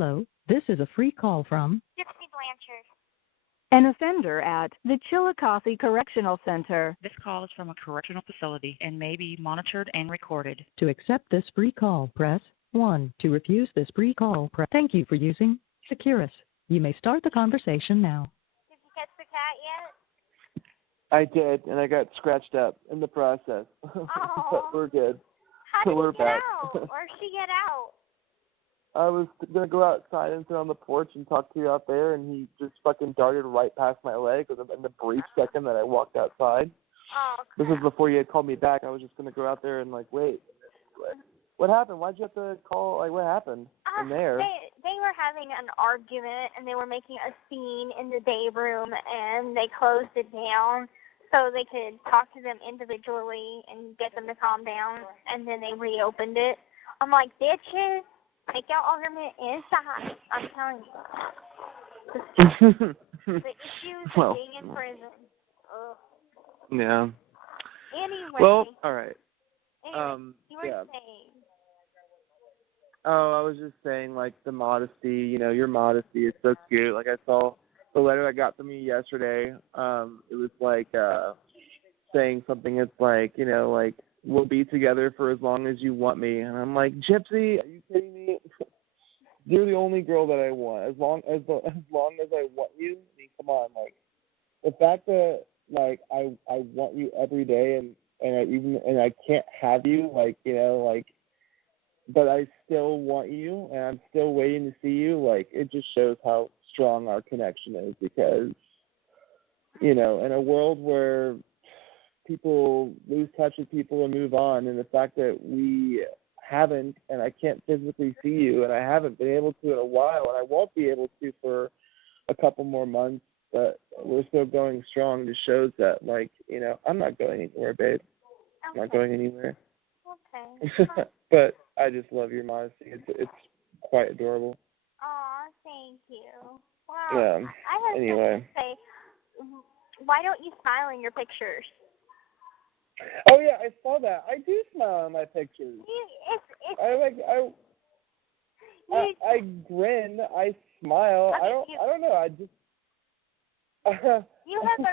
Hello, this is a free call from Gypsy Blanchard. An offender at the Chillicothe Correctional Center. This call is from a correctional facility and may be monitored and recorded. To accept this free call, press 1. To refuse this free call, press. Thank you for using Securus. You may start the conversation now. Did you catch the cat yet? I did, and I got scratched up in the process. Oh. But we're good. How did We're he get back. out? Or she get out? I was going to go outside and sit on the porch and talk to you out there, and he just fucking darted right past my leg in the brief second that I walked outside. Oh, crap. This was before you had called me back. I was just going to go out there and, wait. What happened? Why'd you have to call? What happened in there? They were having an argument, and they were making a scene in the day room, and they closed it down so they could talk to them individually and get them to calm down, and then they reopened it. I'm like, bitches, take your argument inside. I'm telling you. The issues of being in prison. Ugh. Yeah. Anyway. Well, all right. You were saying. Oh, I was just saying, the modesty, your modesty is so cute. I saw the letter I got from you yesterday. It was saying something that's we'll be together for as long as you want me. And I'm like, Gypsy, are you kidding me? You're the only girl that I want. As long as I want you, I mean, come on, the fact that I want you every day and I can't have you, but I still want you, and I'm still waiting to see you, it just shows how strong our connection is because, in a world where people lose touch with people and move on, and the fact that we haven't, and I can't physically see you, and I haven't been able to in a while, and I won't be able to for a couple more months, but we're still going strong, just shows that, I'm not going anywhere, babe. I'm not going anywhere. Okay. But I just love your modesty. It's quite adorable. Aw, thank you. Wow. Yeah. I have anyway. to say, why don't you smile in your pictures? Oh yeah, I saw that. I do smile in my pictures. I grin. I smile. Okay, I don't know. I just. You have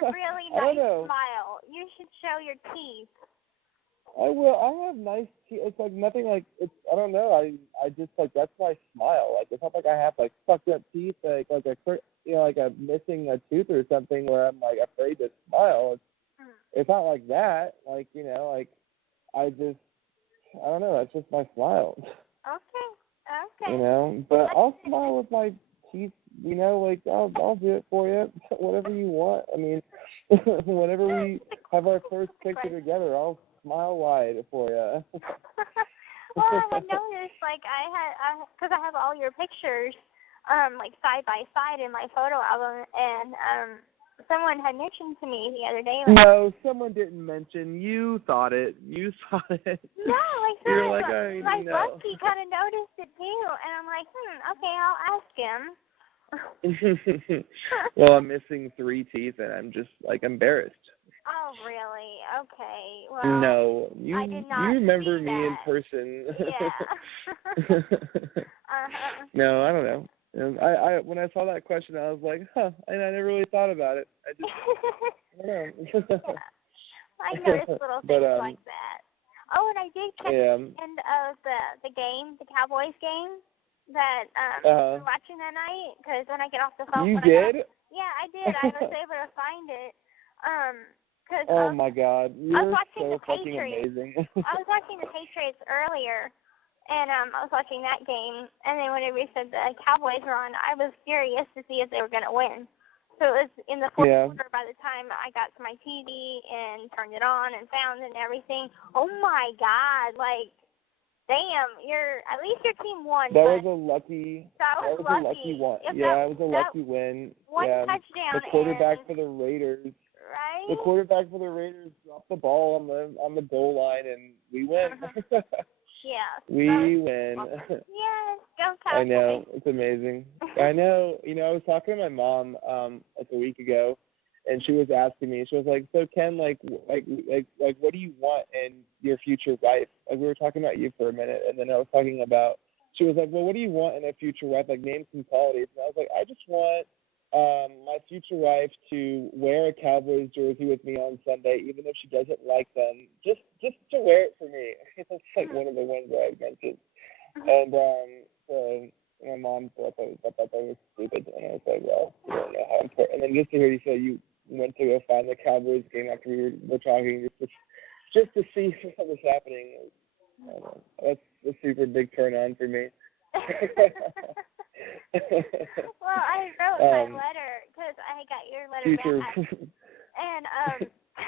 a really nice smile. You should show your teeth. I will. I have nice teeth. It's nothing it's. I don't know. I just that's my smile. It's not I have fucked up teeth. I'm missing a tooth or something where I'm afraid to smile. It's not like that. I just. I don't know. That's just my smile. Okay. But I'll smile with my teeth. I'll do it for you. Whatever you want. I mean, whenever we have our first picture together, I'll smile wide for you. Well, I had noticed, because I have all your pictures, side by side in my photo album, and someone had mentioned to me the other day. No, someone didn't mention. You thought it. You thought it. No, You're my Bucky kind of noticed it too, and I'm like, okay, I'll ask him. Well, I'm missing 3 teeth, and I'm just embarrassed. Oh, really? Okay. Well, no, you remember me that. in person. Yeah. No, I don't know. I when I saw that question, I was like, and I never really thought about it. I don't know. Yeah. I noticed little things like that. Oh, and I did catch the end of the game, the Cowboys game that we were watching that night. Because when I get off the phone, you did? Yeah, I did. I was able to find it. Oh my God, you're so fucking Patriots. amazing. I was watching the Patriots earlier, and I was watching that game, and then whenever you said the Cowboys were on, I was curious to see if they were going to win. So it was in the fourth quarter by the time I got to my TV and turned it on and found it and everything. Oh my God, damn, at least your team won. That was a lucky one. It was a lucky win. One touchdown. The quarterback for the Raiders. Right? The quarterback for the Raiders dropped the ball on the goal line, and we win. Yeah. We win. Yes, go Cowboys. I know, it's amazing. I know. I was talking to my mom a week ago, and she was asking me. She was like, "So Ken, what do you want in your future wife?" We were talking about you for a minute, and then I was talking about. she was like, well, what do you want in a future wife? Like, name some qualities. And I was like, I just want my future wife to wear a Cowboys jersey with me on Sunday, even if she doesn't like them, just to wear it for me. That's like one of the ones that I mentioned. And so my mom thought that was stupid, and I was like, well, you don't know how important. And then just to hear you say you went to go find the Cowboys game after we were talking, just to see what was happening. I don't know, that's a super big turn on for me. Well, I wrote my letter because I got your letter back, and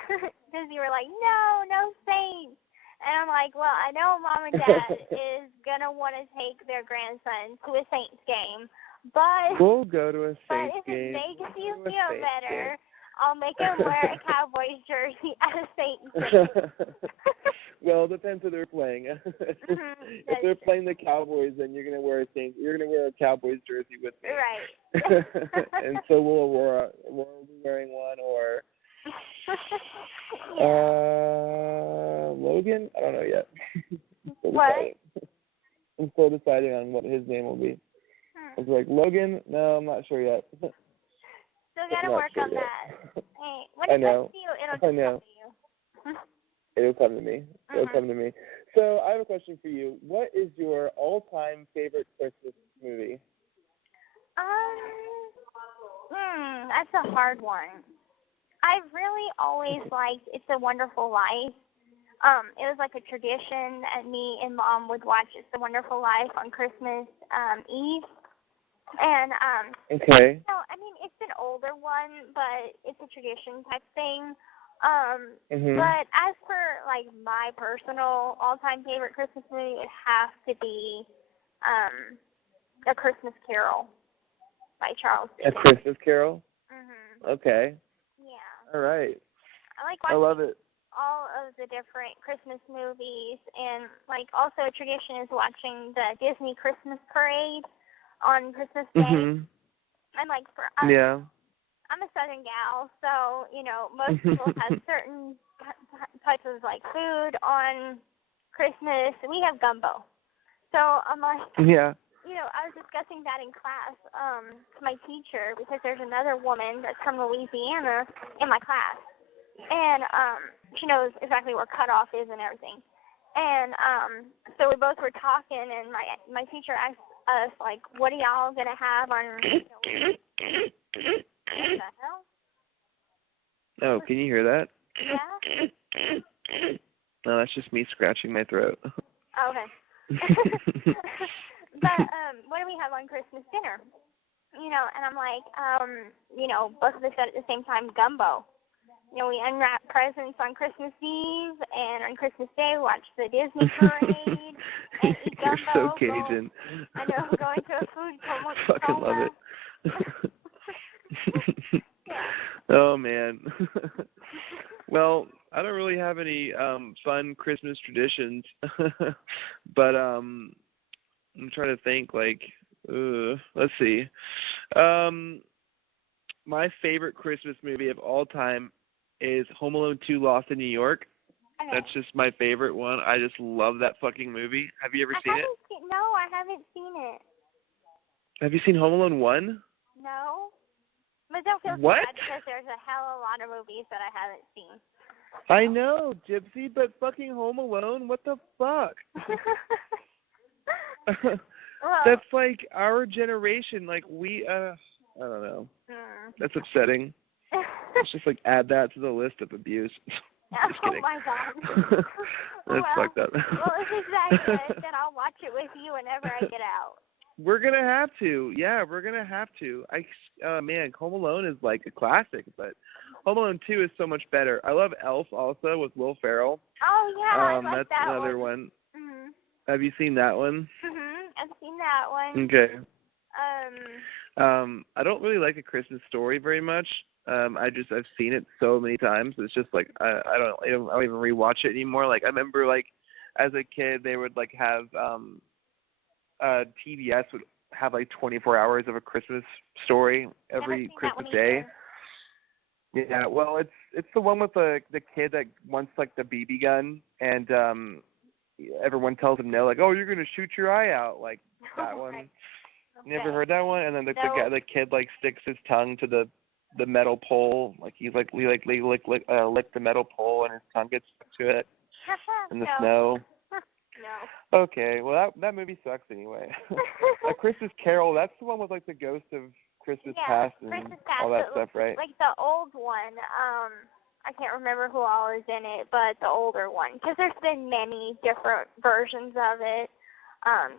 because you were like, no Saints, and I'm like, well, I know Mom and Dad is gonna want to take their grandson to a Saints game, but we'll go to a Saints but if game. it makes you feel better, I'll make him wear a Cowboys jersey at a Saints game. Well, it depends who they're playing. If they're playing the Cowboys, then you're gonna wear a Cowboys jersey with me. Right. And so will Aurora. Aurora will be wearing one, or Logan. I don't know yet. I'm still deciding on what his name will be. I was like, Logan. No, I'm not sure yet. Still gotta work on that. Hey, when it comes to you, it'll just come to you. It'll come to me. It'll come to me. So I have a question for you. What is your all-time favorite Christmas movie? That's a hard one. I really always liked It's a Wonderful Life. It was like a tradition that me and Mom would watch It's a Wonderful Life on Christmas Eve. And okay. So, I mean, it's an older one, but it's a tradition type thing. But as for like my personal all-time favorite Christmas movie, it has to be A Christmas Carol by Charles Dickens. A Christmas Carol? Okay. Yeah. All right. I love it. All of the different Christmas movies, and like also a tradition is watching the Disney Christmas parade on Christmas Day. And like for us, I'm a Southern gal, so you know most people have certain types of like food on Christmas. We have gumbo, so I'm like, you know, I was discussing that in class to my teacher because there's another woman that's from Louisiana in my class, and she knows exactly where cutoff is and everything. And so we both were talking, and my teacher asked us, like, what are y'all going to have on, you know, what the hell? Oh, can you hear that? Yeah? No, that's just me scratching my throat. Oh, okay. But what do we have on Christmas dinner? You know, and I'm like, you know, both of us said at the same time, gumbo. You know, we unwrap presents on Christmas Eve, and on Christmas Day we watch the Disney parade and eat gumbo. You're so Cajun. I know, going to a food coma. Fucking love it. Oh, man. Well, I don't really have any fun Christmas traditions, but I'm trying to think, like, let's see. My favorite Christmas movie of all time is Home Alone 2 Lost in New York. Okay. That's just my favorite one. I just love that fucking movie. Have you ever seen it? No, I haven't seen it. Have you seen Home Alone 1? No. But don't feel what? bad because there's a hell of a lot of movies that I haven't seen. I know, Gypsy, but fucking Home Alone? What the fuck? Well, that's like our generation. Like, we, I don't know. That's upsetting. Let's just, like, add that to the list of abuse. Just kidding. Oh, my God. That's fucked up. Well, if it's that good, then I'll watch it with you whenever I get out. We're going to have to. Yeah, we're going to have to. Man, Home Alone is, like, a classic, but Home Alone 2 is so much better. I love Elf also with Will Ferrell. Oh, yeah, I like that's that another one. Have you seen that one? I've seen that one. Okay. I don't really like A Christmas Story very much. I've seen it so many times. It's just like I don't even rewatch it anymore. Like, I remember, like, as a kid, they would, like, have TBS would have like 24 hours of A Christmas Story every Christmas Day. Yeah, well, it's the one with the kid that wants, like, the BB gun, and everyone tells him no, like, oh, you're gonna shoot your eye out, like that one. Okay. Never heard that one? And then the kid like sticks his tongue to the metal pole, like he licked the metal pole and his tongue gets stuck to it in the snow. No. Okay, well that movie sucks anyway. A Christmas Carol, that's the one with like the ghost of Christmas Past and Christmas Past, all that stuff, right? Like the old one. I can't remember who all is in it, but the older one, because there's been many different versions of it.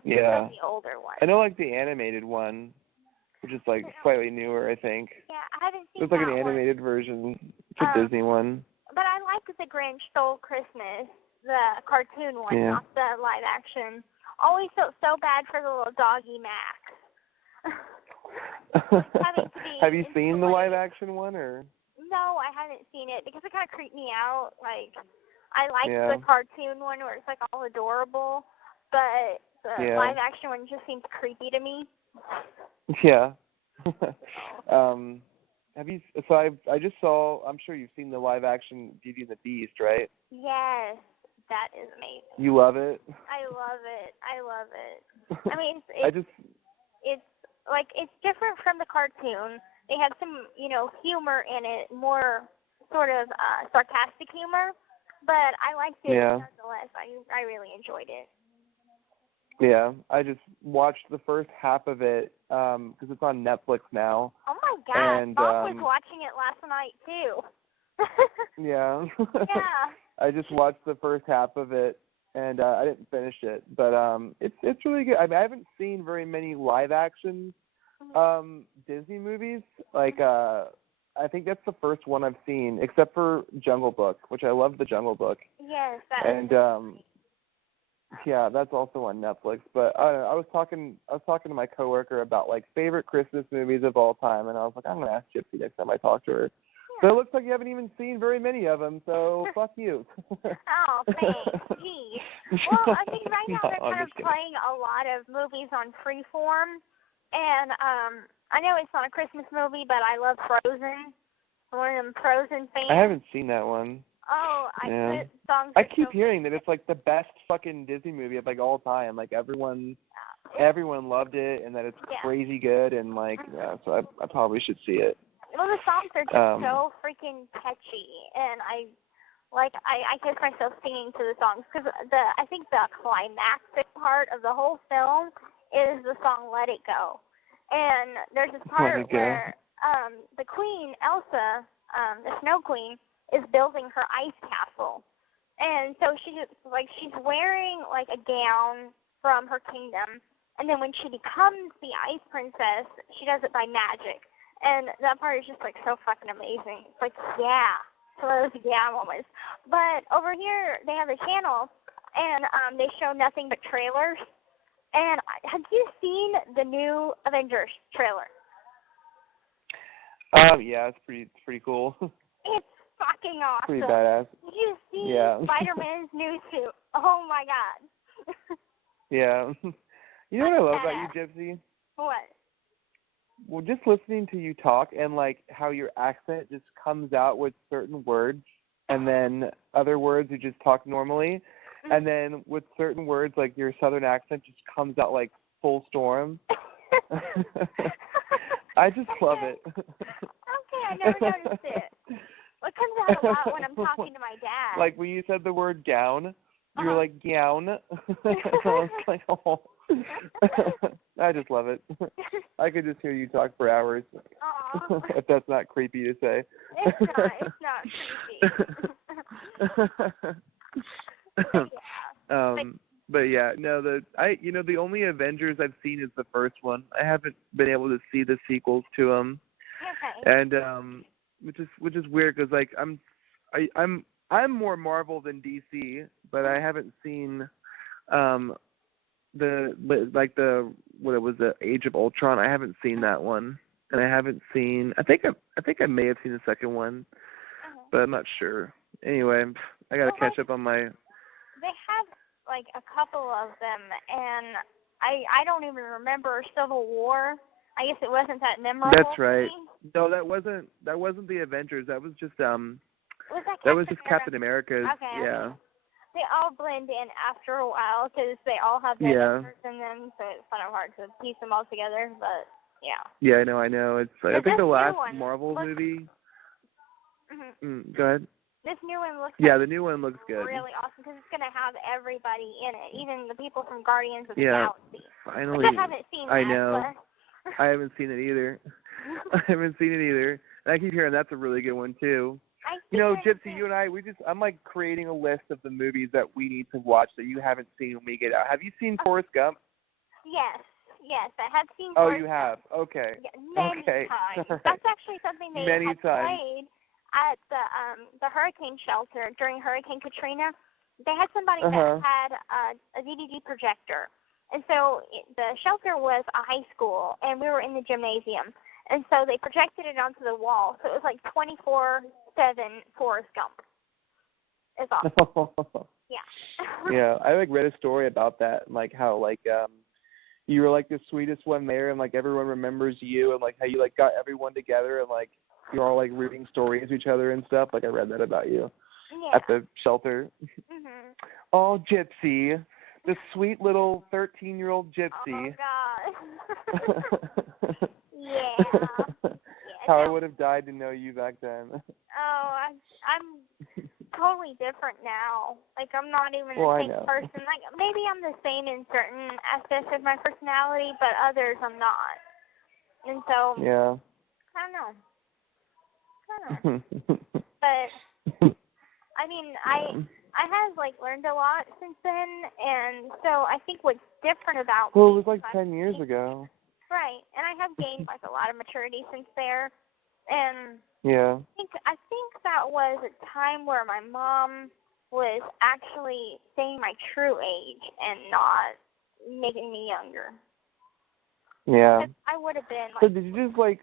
Yeah. The older one. I know like the animated one, which is like slightly newer, I think. Yeah, I haven't seen It's like that an animated version. It's a Disney one. But I like The Grinch Stole Christmas, the cartoon one, not the live action. Always felt so bad for the little doggy Max. Have you seen the live action one or? No, I haven't seen it because it kind of creeped me out. Like, I like the cartoon one where it's like all adorable, but the live action one just seems creepy to me. Yeah. Have you? So I just saw. I'm sure you've seen the live action Beauty and the Beast, right? Yes, that is amazing. You love it? I love it. I mean, it's like it's different from the cartoon. They have some, humor in it, more sort of sarcastic humor, but I liked it nonetheless. I really enjoyed it. Yeah, I just watched the first half of it because it's on Netflix now. Oh my God, and, Mom was watching it last night too. Yeah. Yeah. I just watched the first half of it and I didn't finish it, but it's really good. I mean, I haven't seen very many live action Disney movies. Like I think that's the first one I've seen, except for Jungle Book, which I love the Jungle Book. Yes, yeah, that's also on Netflix. But I don't know, I was talking to my coworker about like favorite Christmas movies of all time, and I was like, I'm gonna ask Gypsy next time I talk to her. Yeah. So it looks like you haven't even seen very many of them. So fuck you. Oh, thanks. Geez. Well, I mean, right now they're kind of playing a lot of movies on Freeform, and I know it's not a Christmas movie, but I love Frozen. I'm one of them Frozen fans. I haven't seen that one. Oh, I keep hearing that it's like the best fucking Disney movie of like all time. Like everyone loved it, and that it's crazy good, and like so I probably should see it. Well, the songs are just so freaking catchy, and I catch myself singing to the songs because I think the climactic part of the whole film is the song "Let It Go," and there's this part where the Queen Elsa, the Snow Queen, is building her ice castle, and so she's wearing like a gown from her kingdom, and then when she becomes the Ice Princess, she does it by magic, and that part is just like so fucking amazing. It's like so those moments. But over here they have a channel, and they show nothing but trailers. And have you seen the new Avengers trailer? Yeah, it's pretty cool. It's fucking awesome. Pretty badass. Did you see Spider-Man's new suit? Oh my God. Yeah. You know what I love about you, Gypsy? What? Well, just listening to you talk and like how your accent just comes out with certain words, and then other words you just talk normally, and then with certain words like your southern accent just comes out like full storm. I just love it. Okay, I never noticed it. Well, it comes out a lot when I'm talking to my dad. Like when you said the word gown, you were like gown. I was like, oh. I just love it. I could just hear you talk for hours. If that's not creepy to say. It's not creepy. But yeah, no, the only Avengers I've seen is the first one. I haven't been able to see the sequels to them. Okay. And which is weird because like I'm more Marvel than DC, but I haven't seen the Age of Ultron. I haven't seen that one, and I haven't seen. I think I may have seen the second one, but I'm not sure. Anyway, I gotta catch up on my. They have like a couple of them, and I don't even remember Civil War. I guess it wasn't that memorable. That's right. No, that wasn't the Avengers. That was just was that just Captain America's. Okay. Yeah. they all blend in after a while because they all have their numbers in them, so it's kind of hard to piece them all together. But yeah. Yeah, I know. It's like, I think the last Marvel movie. Go ahead. This new one looks. Yeah, the new one looks good. Really awesome because it's gonna have everybody in it, even the people from Guardians of the Galaxy. Finally. I haven't seen that. I know. But... I haven't seen it either. And I keep hearing that's a really good one too. Gypsy, you and I'm like creating a list of the movies that we need to watch that you haven't seen when we get out. Have you seen Forrest Gump? Yes, I have seen. Oh, you have? Okay. Yeah, many times. Right. That's actually something they had played at the hurricane shelter during Hurricane Katrina. They had somebody that had a DVD projector, and so the shelter was a high school, and we were in the gymnasium, and so they projected it onto the wall, so it was like 24/7 Forrest Gump. It's awesome. Yeah. Yeah, I read a story about that, like how you were like the sweetest one there, and like everyone remembers you, and like how you like got everyone together, and like you're all like reading stories to each other and stuff. Like I read that about you at the shelter. Oh, Gypsy, the sweet little 13-year-old Gypsy. Oh God. Yeah. How I would have died to know you back then. Oh, I'm totally different now. Like I'm not even the same person. Like maybe I'm the same in certain aspects of my personality, but others I'm not. And so I don't know. But I mean, I have like learned a lot since then, and so I think what's different about me. Well, it was like 10 years ago. Right, and I have gained like a lot of maturity since there, and I think that was a time where my mom was actually saying my true age and not making me younger. Yeah. I would have been. So did you just like?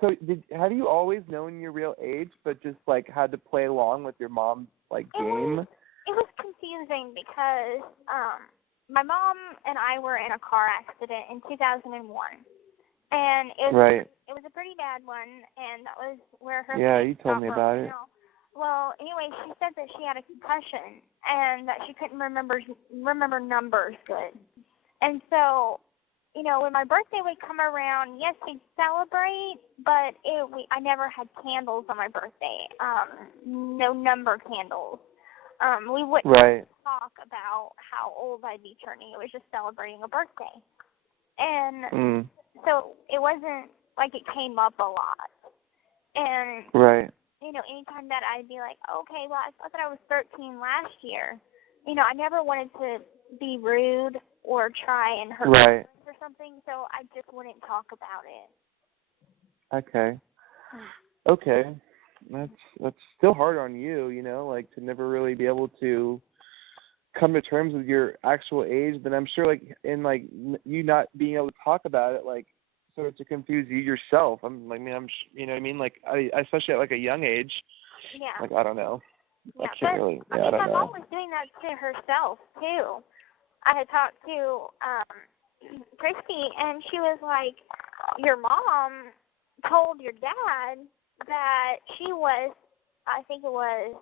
So have you always known your real age, but just like had to play along with your mom's like game? It was confusing because my mom and I were in a car accident in 2001, and it was a pretty bad one, and that was where her. Yeah, you told me about it. Well, anyway, she said that she had a concussion and that she couldn't remember numbers good, and so. When my birthday would come around, yes, we'd celebrate, but I never had candles on my birthday. No number candles. We wouldn't talk about how old I'd be turning. It was just celebrating a birthday. And so it wasn't like it came up a lot. And, anytime that I'd be like, okay, well, I thought that I was 13 last year. I never wanted to be rude or try and hurt her or something, so I just wouldn't talk about it. Okay. That's still hard on you, like to never really be able to come to terms with your actual age. But I'm sure, like in like you not being able to talk about it, like sort of to confuse you yourself. Like especially at like a young age. Yeah. Like I don't know. Yeah, I can't really. I don't know. My mom was doing that to herself too. I had talked to Christy, and she was like, "Your mom told your dad that she was, I think it was,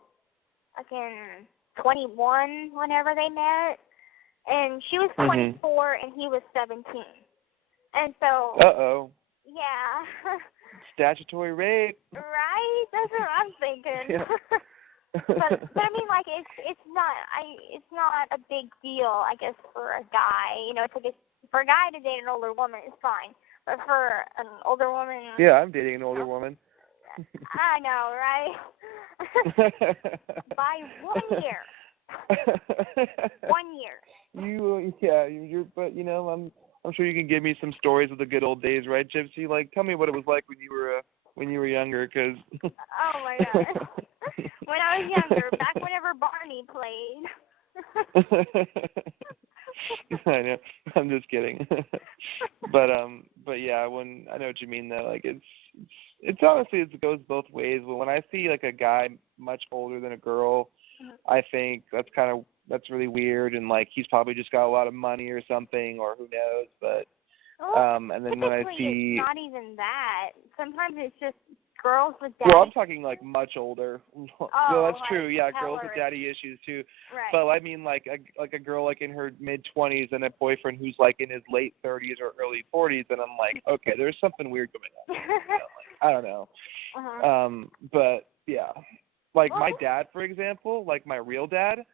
like in 21 whenever they met, and she was 24 and he was 17, and so." Yeah. Statutory rape. Right? That's what I'm thinking. Yeah. but I mean, like it's not a big deal, I guess, for a guy. It's like for a guy to date an older woman is fine, but for an older woman. Yeah, I'm dating an older woman. I know, right? By 1 year. 1 year. But I'm sure you can give me some stories of the good old days, right, Gypsy? Like, tell me what it was like when you were younger, because. Oh my God. When I was younger, back whenever Barney played. I know. I'm just kidding. But yeah, when I know what you mean though. Like it's honestly it goes both ways. But when I see like a guy much older than a girl, I think that's really weird, and like he's probably just got a lot of money or something, or who knows. But and then when I see it's not even that. Sometimes it's just girls with daddy. Well, I'm talking like much older. Oh, well, that's like true. Yeah, girls Hillary. with daddy issues too. Right. But I mean, like a girl like in her mid-20s and a boyfriend who's like in his late 30s or early 40s, and I'm like, okay, there's something weird going on. You know, like, I don't know. But yeah, like my dad, for example, like my real dad,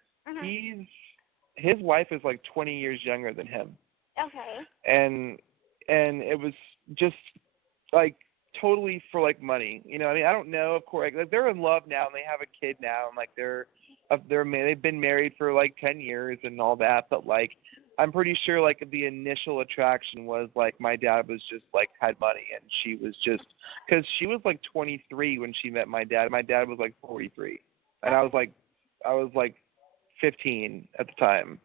his wife is like 20 years younger than him. Okay. And it was just like totally for like money, you know. I mean, I don't know, of course, like they're in love now and they have a kid now, and like they've been married for like 10 years and all that, but like I'm pretty sure like the initial attraction was like my dad was just like had money, and she was just, because she was like 23 when she met my dad. My dad was like 43, and I was like 15 at the time,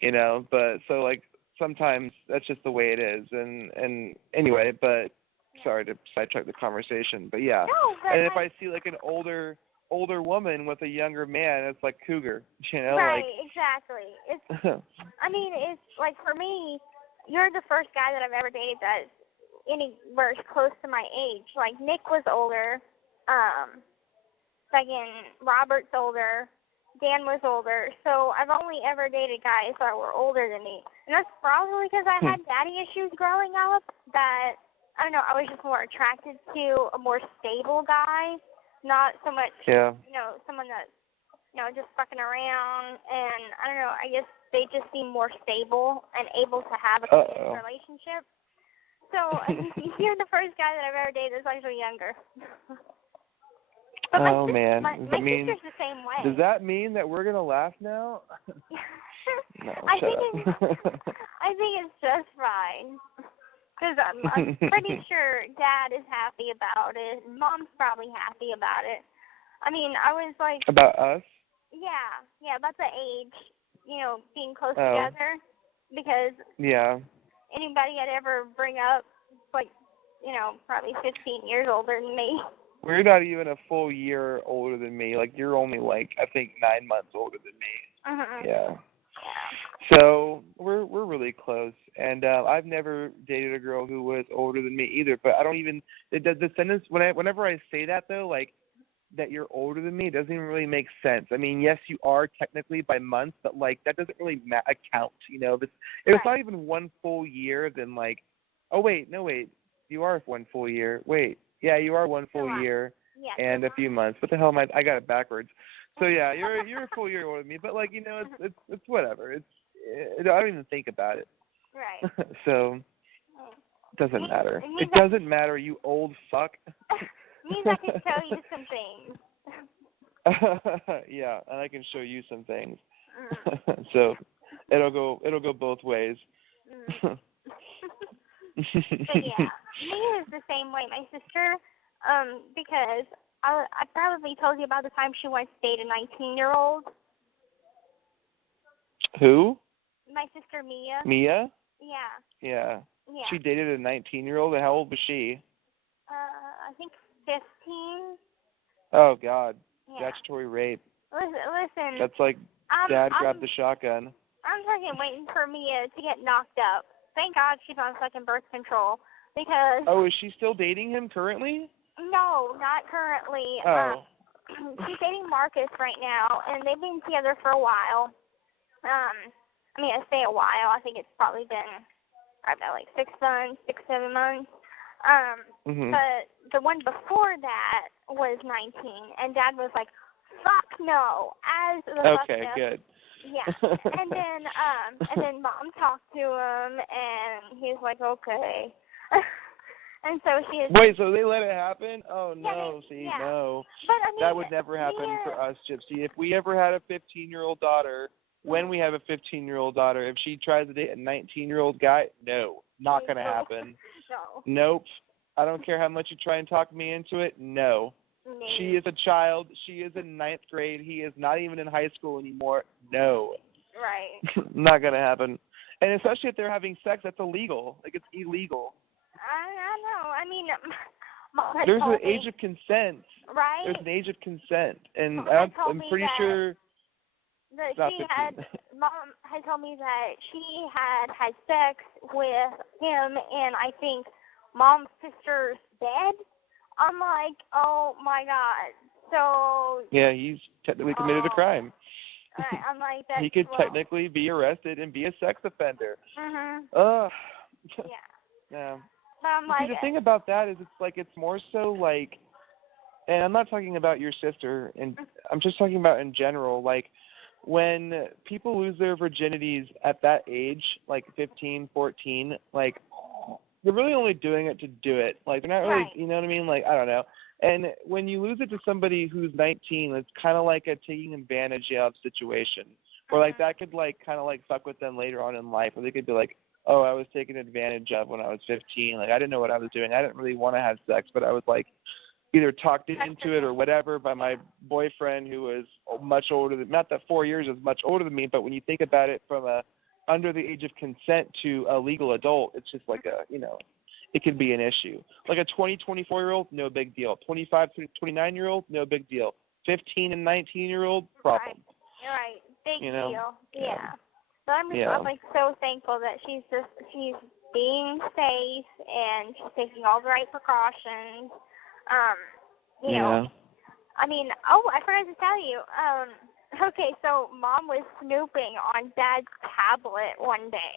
you know. But so like sometimes that's just the way it is, and anyway, but sorry to sidetrack the conversation, but yeah. No, and if I see like an older woman with a younger man, it's like cougar, you know. Right, like, exactly. It's I mean, it's like, for me, you're the first guy that I've ever dated that's anywhere close to my age. Like Nick was older, second Robert's older, Dan was older, so I've only ever dated guys that were older than me. And that's probably because I had daddy issues growing up, that, I don't know, I was just more attracted to a more stable guy, not so much, you know, someone that's, you know, just fucking around, and, I don't know, I guess they just seem more stable and able to have a committed relationship. So, you're the first guy that I've ever dated that's actually younger. Oh man, my sister's the same way. Does that mean that we're gonna laugh now? No, I think it's just fine, because I'm pretty sure Dad is happy about it. Mom's probably happy about it. I mean, I was like, about us? Yeah, about the age, you know, being close together, because anybody I'd ever bring up, like, you know, probably 15 years older than me. We're not even a full year older than me. Like, you're only like, I think 9 months older than me. Yeah. So we're really close, and I've never dated a girl who was older than me either. But I don't even the sentence whenever I say that though, like that you're older than me, it doesn't even really make sense. I mean, yes, you are technically by months, but like that doesn't really account. You know, if it's not even 1 full year, then like, oh wait, no wait, you are 1 full year. Wait. Yeah, you are 1 full year and a few months. What the hell am I got it backwards. So yeah, you're a full year older than me, but like, you know, it's whatever. I don't even think about it. Right. So it doesn't matter. It doesn't matter, you old fuck. Means I can tell you some things. Yeah, and I can show you some things. So it'll go both ways. But yeah, me is the same way. My sister, because I probably told you about the time she once dated a 19-year-old. Who? My sister Mia. Mia? Yeah. Yeah. She dated a 19-year-old. And how old was she? I think 15. Oh God. Yeah. Statutory rape. Listen. That's like Dad grabbed the shotgun. I'm fucking waiting for Mia to get knocked up. Thank God she's on fucking birth control, because... Oh, is she still dating him currently? No, not currently. Oh. She's dating Marcus right now, and they've been together for a while. I mean, I say a while. I think it's probably been, I don't know, like 6 months, 7 months. But the one before that was 19, and Dad was like, fuck no, as the fuck no. Okay, good. Yeah, and then Mom talked to him, and he was like, okay. And so she is... Wait, so they let it happen? Oh, no, no. But, I mean, that would never happen for us, Gypsy. If we ever had a 15-year-old daughter, when we have a 15-year-old daughter, if she tries to date a 19-year-old guy, no, not going to happen. No. Nope. I don't care how much you try and talk me into it, no. She is a child. She is in 9th grade. He is not even in high school anymore. No. Right. Not going to happen. And especially if they're having sex, that's illegal. Like, it's illegal. I know. I mean, Mom had there's told an age of consent. Right. There's an age of consent. And I'm pretty sure... Mom had told me that she had sex with him, and I think Mom's sister's bed I'm like, oh my God. So. Yeah, he's technically committed a crime. I'm like that. He could technically be arrested and be a sex offender. Mhm. Yeah. Yeah. But I'm like, the thing about that is it's more so like, and I'm not talking about your sister, and I'm just talking about in general, like when people lose their virginities at that age, like 15, 14, like they're really only doing it to do it. Like they're not really, you know what I mean? Like, I don't know. And when you lose it to somebody who's 19, it's kind of like a taking advantage of situation. Or like that could like kind of like fuck with them later on in life, or they could be like, oh, I was taken advantage of when I was 15. Like I didn't know what I was doing. I didn't really want to have sex, but I was like either talked into it or whatever by my boyfriend who was much older than, not that 4 years is much older than me, but when you think about it from a under the age of consent to a legal adult, it's just like a, you know, it can be an issue. Like a 20, 24-year-old, no big deal. 25 to 29-year-old, no big deal. 15 and 19-year-old, problem. Right. Big deal. Yeah. So I'm like so thankful that she's being safe and she's taking all the right precautions. You know. I mean, I forgot to tell you. Okay, so Mom was snooping on Dad's tablet one day.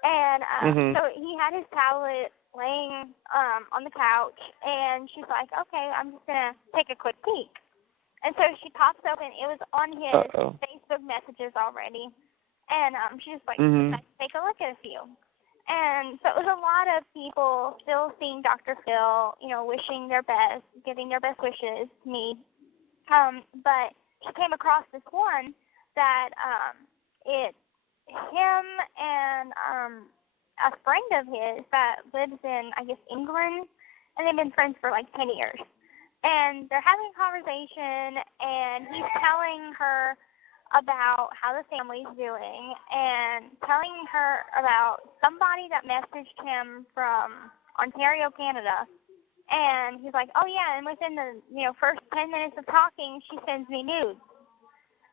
And so he had his tablet laying on the couch, and she's like, okay, I'm just going to take a quick peek. And so she pops open. It was on his Facebook messages already. And she just like, take a look at a few. And so it was a lot of people still seeing Dr. Phil, you know, wishing their best, giving their best wishes to me. But she came across this one that him and a friend of his that lives in, I guess, England, and they've been friends for like 10 years. And they're having a conversation, and he's telling her about how the family's doing and telling her about somebody that messaged him from Ontario, Canada. And he's like, oh, yeah, and within the first 10 minutes of talking, she sends me nudes.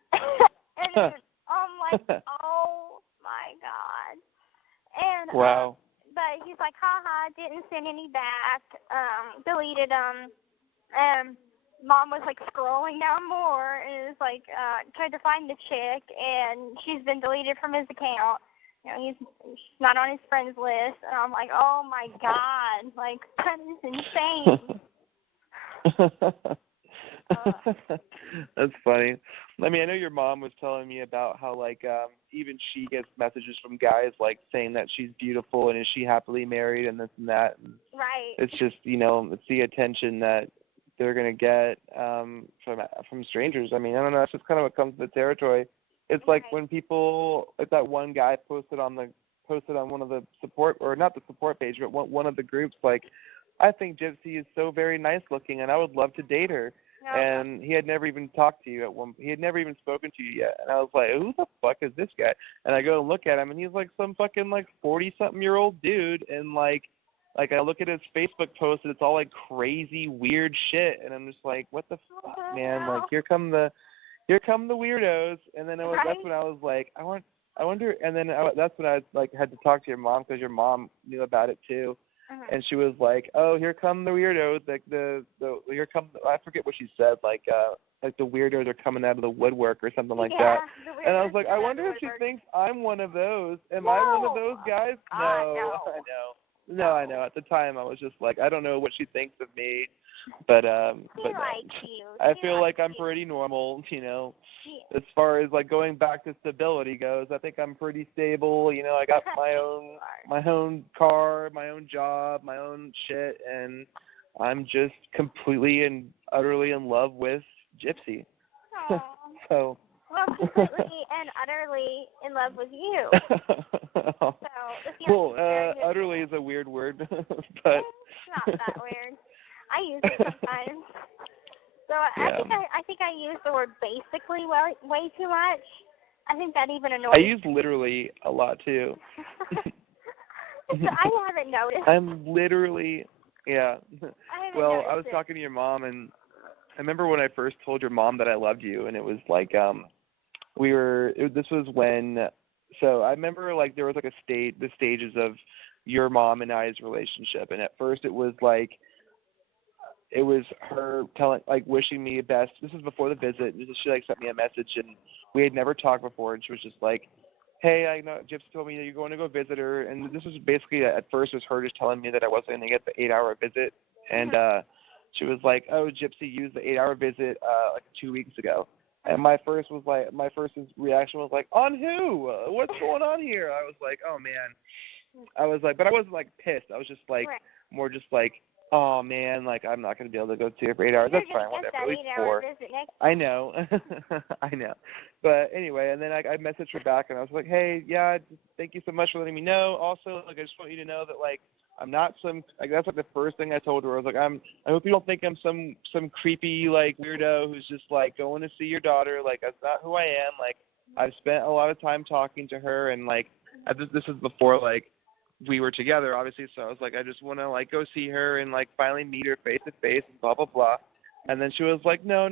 And I'm like, oh, my God. And wow. But he's like, haha, didn't send any back, deleted them. And Mom was like scrolling down more and is like tried to find the chick, and she's been deleted from his account. You know, he's not on his friends list, and I'm like, oh my God, like that is insane. That's funny. I mean, I know your mom was telling me about how like even she gets messages from guys like saying that she's beautiful and is she happily married and this and that. And right. it's just it's the attention that they're gonna get from strangers. I mean, I don't know. That's just kind of what comes to the territory. It's like when people, like that one guy posted on one of the support, or not the support page, but one of the groups, like, I think Gypsy is so very nice looking, and I would love to date her. No. And he had never even talked to you he had never even spoken to you yet. And I was like, who the fuck is this guy? And I go and look at him, and he's like some fucking like 40-something-year-old dude, and like I look at his Facebook post, and it's all like crazy weird shit, and I'm just like, what the fuck, man? Like, here come the weirdos. And then that's when I was like, I wonder. And then that's when I like had to talk to your mom, because your mom knew about it too. And she was like, oh, here come the weirdos. Like I forget what she said. Like the weirdos are coming out of the woodwork or something like that. And I was like, I wonder if she thinks I'm one of those. Am I one of those guys? No. I know. At the time, I was just like, I don't know what she thinks of me, but no. I feel like I'm pretty normal, as far as like going back to stability goes. I think I'm pretty stable. I got my own car, my own job, my own shit, and I'm just completely and utterly in love with Gypsy. So. Well, completely and utterly in love with you. Well, utterly is a weird word, but it's not that weird. I use it sometimes. So I think I use the word basically way too much. I think that even annoys me. I use literally a lot too. So I haven't noticed. I'm literally, yeah. Well, I was talking to your mom, and I remember when I first told your mom that I loved you, and it was like this was when, so I remember like there was like the stages of your mom and I's relationship, and at first it was like it was her wishing me the best. This is before the visit. She sent me a message, and we had never talked before, and she was just like, hey, I know Gypsy told me that you're going to go visit her, and this was basically, at first, was her just telling me that I wasn't going to get the 8-hour visit, and she was like, oh, Gypsy used the 8-hour visit 2 weeks ago. And my first reaction was like, on who? What's going on here? I was like, oh man. I was like, but I wasn't pissed. I was just more just oh man, I'm not gonna be able to go see her for 8 hours. That's fine, whatever. At least 4. I know, I know. But anyway, and then I messaged her back, and I was like, hey, yeah, thank you so much for letting me know. Also, I just want you to know that I'm not that's the first thing I told her. I was like, I hope you don't think I'm some creepy weirdo who's just going to see your daughter. That's not who I am. I've spent a lot of time talking to her, and this is before we were together, obviously. So I was like, I just want to go see her and finally meet her face to face and blah blah blah. And then she was like, no,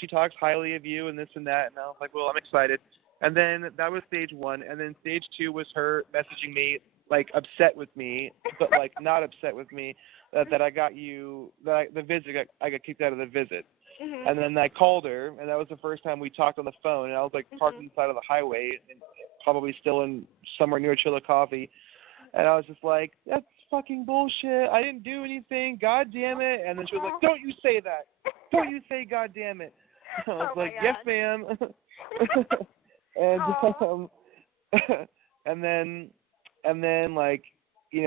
she talks highly of you and this and that. And I was like, well, I'm excited. And then that was stage 1, and then stage 2 was her messaging me upset with me, but not upset with me that I got you the visit. I got kicked out of the visit. Mm-hmm. And then I called her, and that was the first time we talked on the phone. And I was parked on the side of the highway, and probably still in somewhere near Chillicothe. And I was just like, that's fucking bullshit. I didn't do anything. God damn it. And then she was like, don't you say that. Don't you say God damn it. I was like, yes, ma'am. And then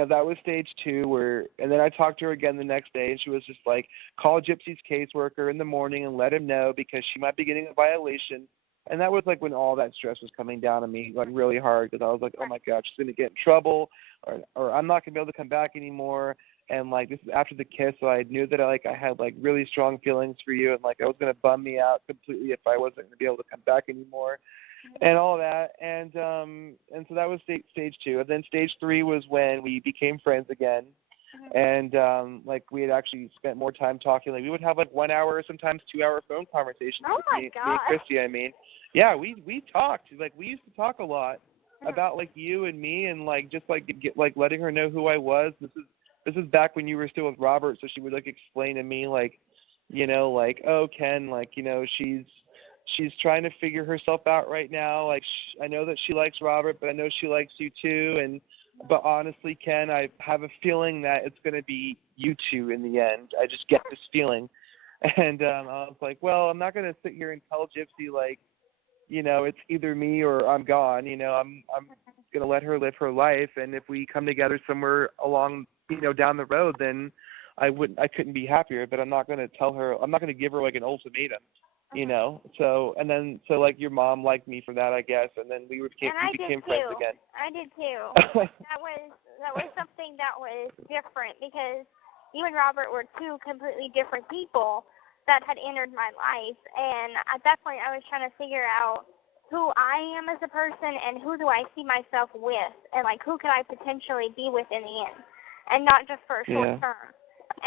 that was stage 2 and then I talked to her again the next day, and she was just like, call Gypsy's caseworker in the morning and let him know because she might be getting a violation. And that was when all that stress was coming down on me really hard, because I was like, oh my God, she's going to get in trouble, or I'm not going to be able to come back anymore. And this is after the kiss, so I knew that I had really strong feelings for you, and it was going to bum me out completely if I wasn't going to be able to come back anymore. And all that, and so that was stage 2, and then stage 3 was when we became friends again, and we had actually spent more time talking. We would have 1 hour, sometimes 2-hour phone conversations. Oh my me God. and Christy. I mean, yeah, we talked. We used to talk a lot about you and me, and just get letting her know who I was. This is back when you were still with Robert, so she would explain to me oh, Ken, she's trying to figure herself out right now. I know that she likes Robert, but I know she likes you too. But honestly, Ken, I have a feeling that it's going to be you two in the end. I just get this feeling. And I was like, well, I'm not going to sit here and tell Gypsy it's either me or I'm gone. I'm going to let her live her life. And if we come together somewhere along, down the road, then I couldn't be happier. But I'm not going to tell her. I'm not going to give her an ultimatum. So your mom liked me for that, I guess, and then we became friends again. I did too. that was something that was different, because you and Robert were two completely different people that had entered my life, and at that point I was trying to figure out who I am as a person and who do I see myself with, and who could I potentially be with in the end, and not just for a short term.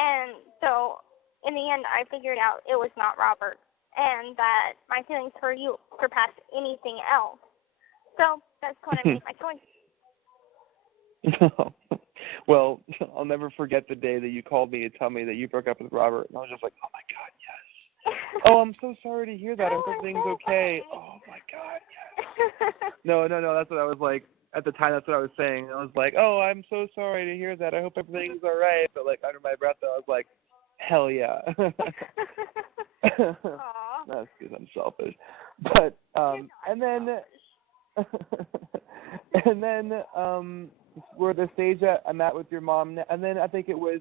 And so in the end I figured out it was not Robert, and that my feelings for you surpassed anything else. So that's when I made my choice. Well, I'll never forget the day that you called me to tell me that you broke up with Robert, and I was just like, oh my God, yes. Oh, I'm so sorry to hear that. I hope everything's okay. Oh my God, yes. No, that's what I was like. At the time, that's what I was saying. I was like, oh, I'm so sorry to hear that. I hope everything's all right. But under my breath, I was like, hell yeah. That's because I'm selfish. But and then we're the stage that I'm at with your mom, and then I think it was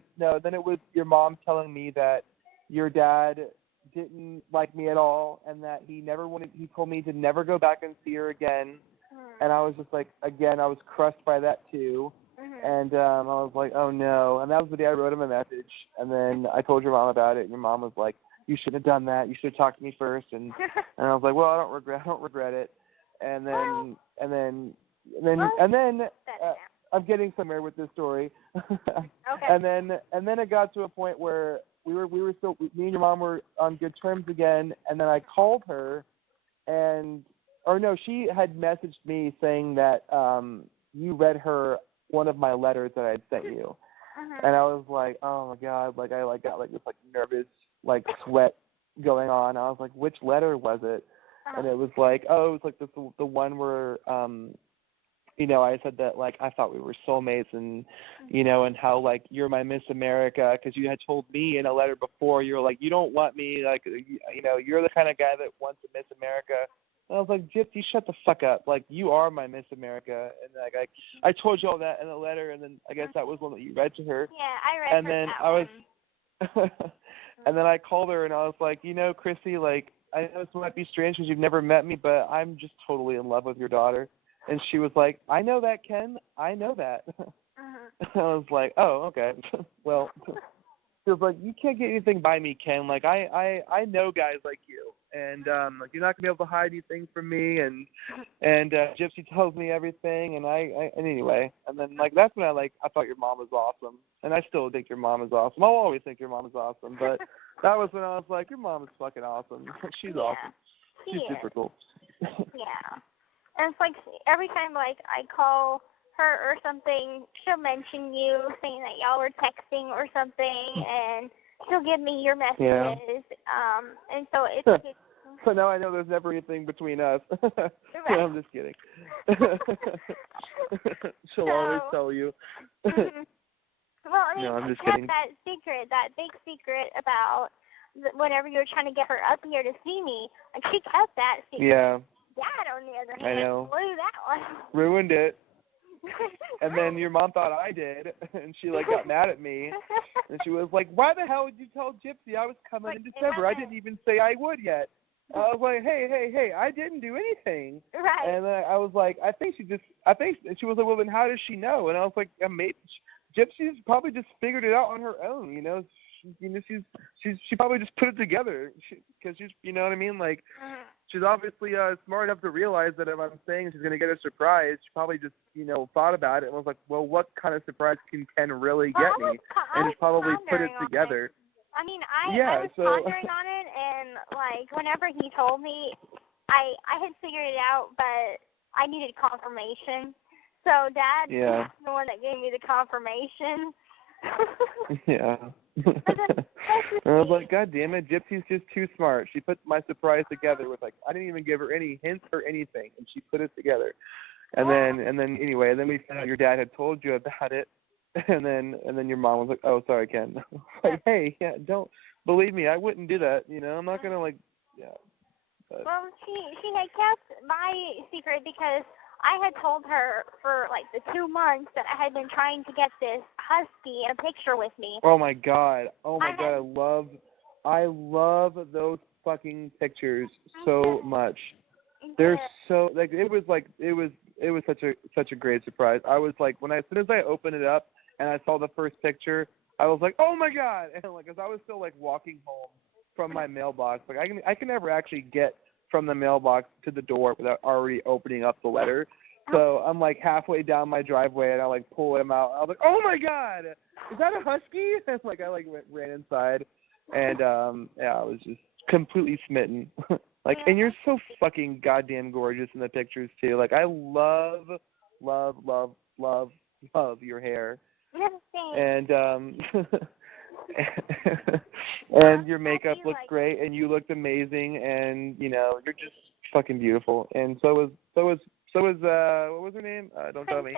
your mom telling me that your dad didn't like me at all, and that he told me to never go back and see her again. And I was just again, I was crushed by that too. And I was like, oh no. And that was the day I wrote him a message, and then I told your mom about it, and your mom was like, you should have done that. You should have talked to me first. And I was like, well, I don't regret it. And then I'm getting somewhere with this story. Okay. And then it got to a point where me and your mom were on good terms again. And then I called her, she had messaged me saying that you read her one of my letters that I had sent you. And I was like, oh my God, like I got like this like nervous like sweat going on. I was like, which letter was it? And it was like, oh, it was like the one where you know, I said that like I thought we were soulmates, and you know, and how like you're my Miss America, because you had told me in a letter before, you were like, you don't want me, like you know, you're the kind of guy that wants a Miss America. And I was like, Gypsy, shut the fuck up. Like, you are my Miss America. And like I told you all that in a letter, and then I guess that was one that you read to her. Yeah, I read and her then that I was one. and then I called her and I was like, you know, Chrissy, like I know this might be strange because you've never met me, but I'm just totally in love with your daughter. And she was like, I know that, Ken. I know that. I was like, oh, okay. Well, she was like, you can't get anything by me, Ken. Like, I know guys like you. And like, you're not going to be able to hide anything from me. And Gypsy tells me everything. And and anyway. And then, like, that's when I thought your mom was awesome. And I still think your mom is awesome. I'll always think your mom is awesome. But that was when I was like, your mom is fucking awesome. She's awesome. She's super cool. Yeah. And it's like every time like I call her or something, she'll mention you, saying that y'all were texting or something, and she'll give me your messages. Yeah. And so it's so now I know there's never anything between us. Right. No, I'm just kidding. She'll always tell you. Well, I mean, no, I'm she just kept kidding. that secret, that big secret about whenever you were trying to get her up here to see me. Like, she kept that secret. Yeah. Dad, on the other hand, blew that one. Ruined it. And then your mom thought I did, and she like got mad at me, and she was like, "Why the hell did you tell Gypsy I was coming in December? I didn't even say I would yet." I was like, "Hey, I didn't do anything." Right. And then I was like, and she was like, "Well, then how does she know?" And I was like, Gypsy's probably just figured it out on her own, you know. She probably just put it together because she's, you know what I mean, like. She's obviously smart enough to realize that if I'm saying she's going to get a surprise, she probably just, you know, thought about it and was like, well, what kind of surprise can Ken really get me? And just probably put it together. I mean, I was pondering on it, and, like, whenever he told me, I had figured it out, but I needed confirmation. So Dad was the one that gave me the confirmation. Yeah. I was like, God damn it, Gypsy's just too smart. She put my surprise together with like, I didn't even give her any hints or anything, and she put it together. And then anyway, then we found out your dad had told you about it, and then your mom was like, oh, sorry, Ken. Like, hey, yeah, don't believe me, I wouldn't do that. You know, I'm not gonna like, yeah. But. Well, she had kept my secret because I had told her for like the 2 months that I had been trying to get this husky in a picture with me. Oh my god, I love those fucking pictures so much. They're so like it was such a great surprise. I was like as soon as I opened it up and I saw the first picture, I was like, oh my god, and like as I was still like walking home from my mailbox, like I can never actually get from the mailbox to the door without already opening up the letter. So I'm like halfway down my driveway and I like pull him out. I was like, oh my god, is that a husky? And like I like ran inside, and yeah, I was just completely smitten. Like, and you're so fucking goddamn gorgeous in the pictures too. Like I love your hair. And and your makeup looked great, and you looked amazing, and you know you're just fucking beautiful. And so was what was her name? Don't tell me.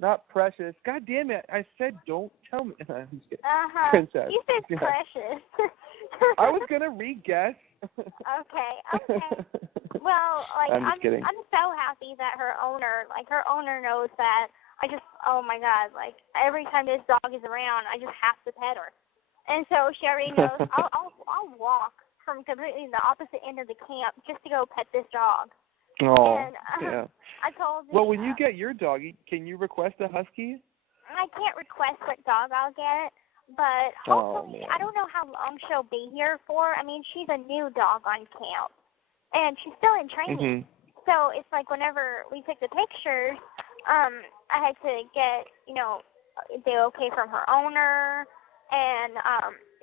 Not Precious. God damn it! I said don't tell me. I'm just kidding. Princess. You said Precious. I was gonna re-guess. Okay. Well, like I'm so happy that her owner knows that. Oh my god, like every time this dog is around, I just have to pet her. And so she already knows I'll walk from completely the opposite end of the camp just to go pet this dog. Oh, and, yeah. I told Well, when you get your doggy, can you request a husky? I can't request what dog I'll get, but hopefully, I don't know how long she'll be here for. I mean, she's a new dog on camp, and she's still in training. So it's like whenever we took the pictures, I had to get, you know, the okay from her owner. And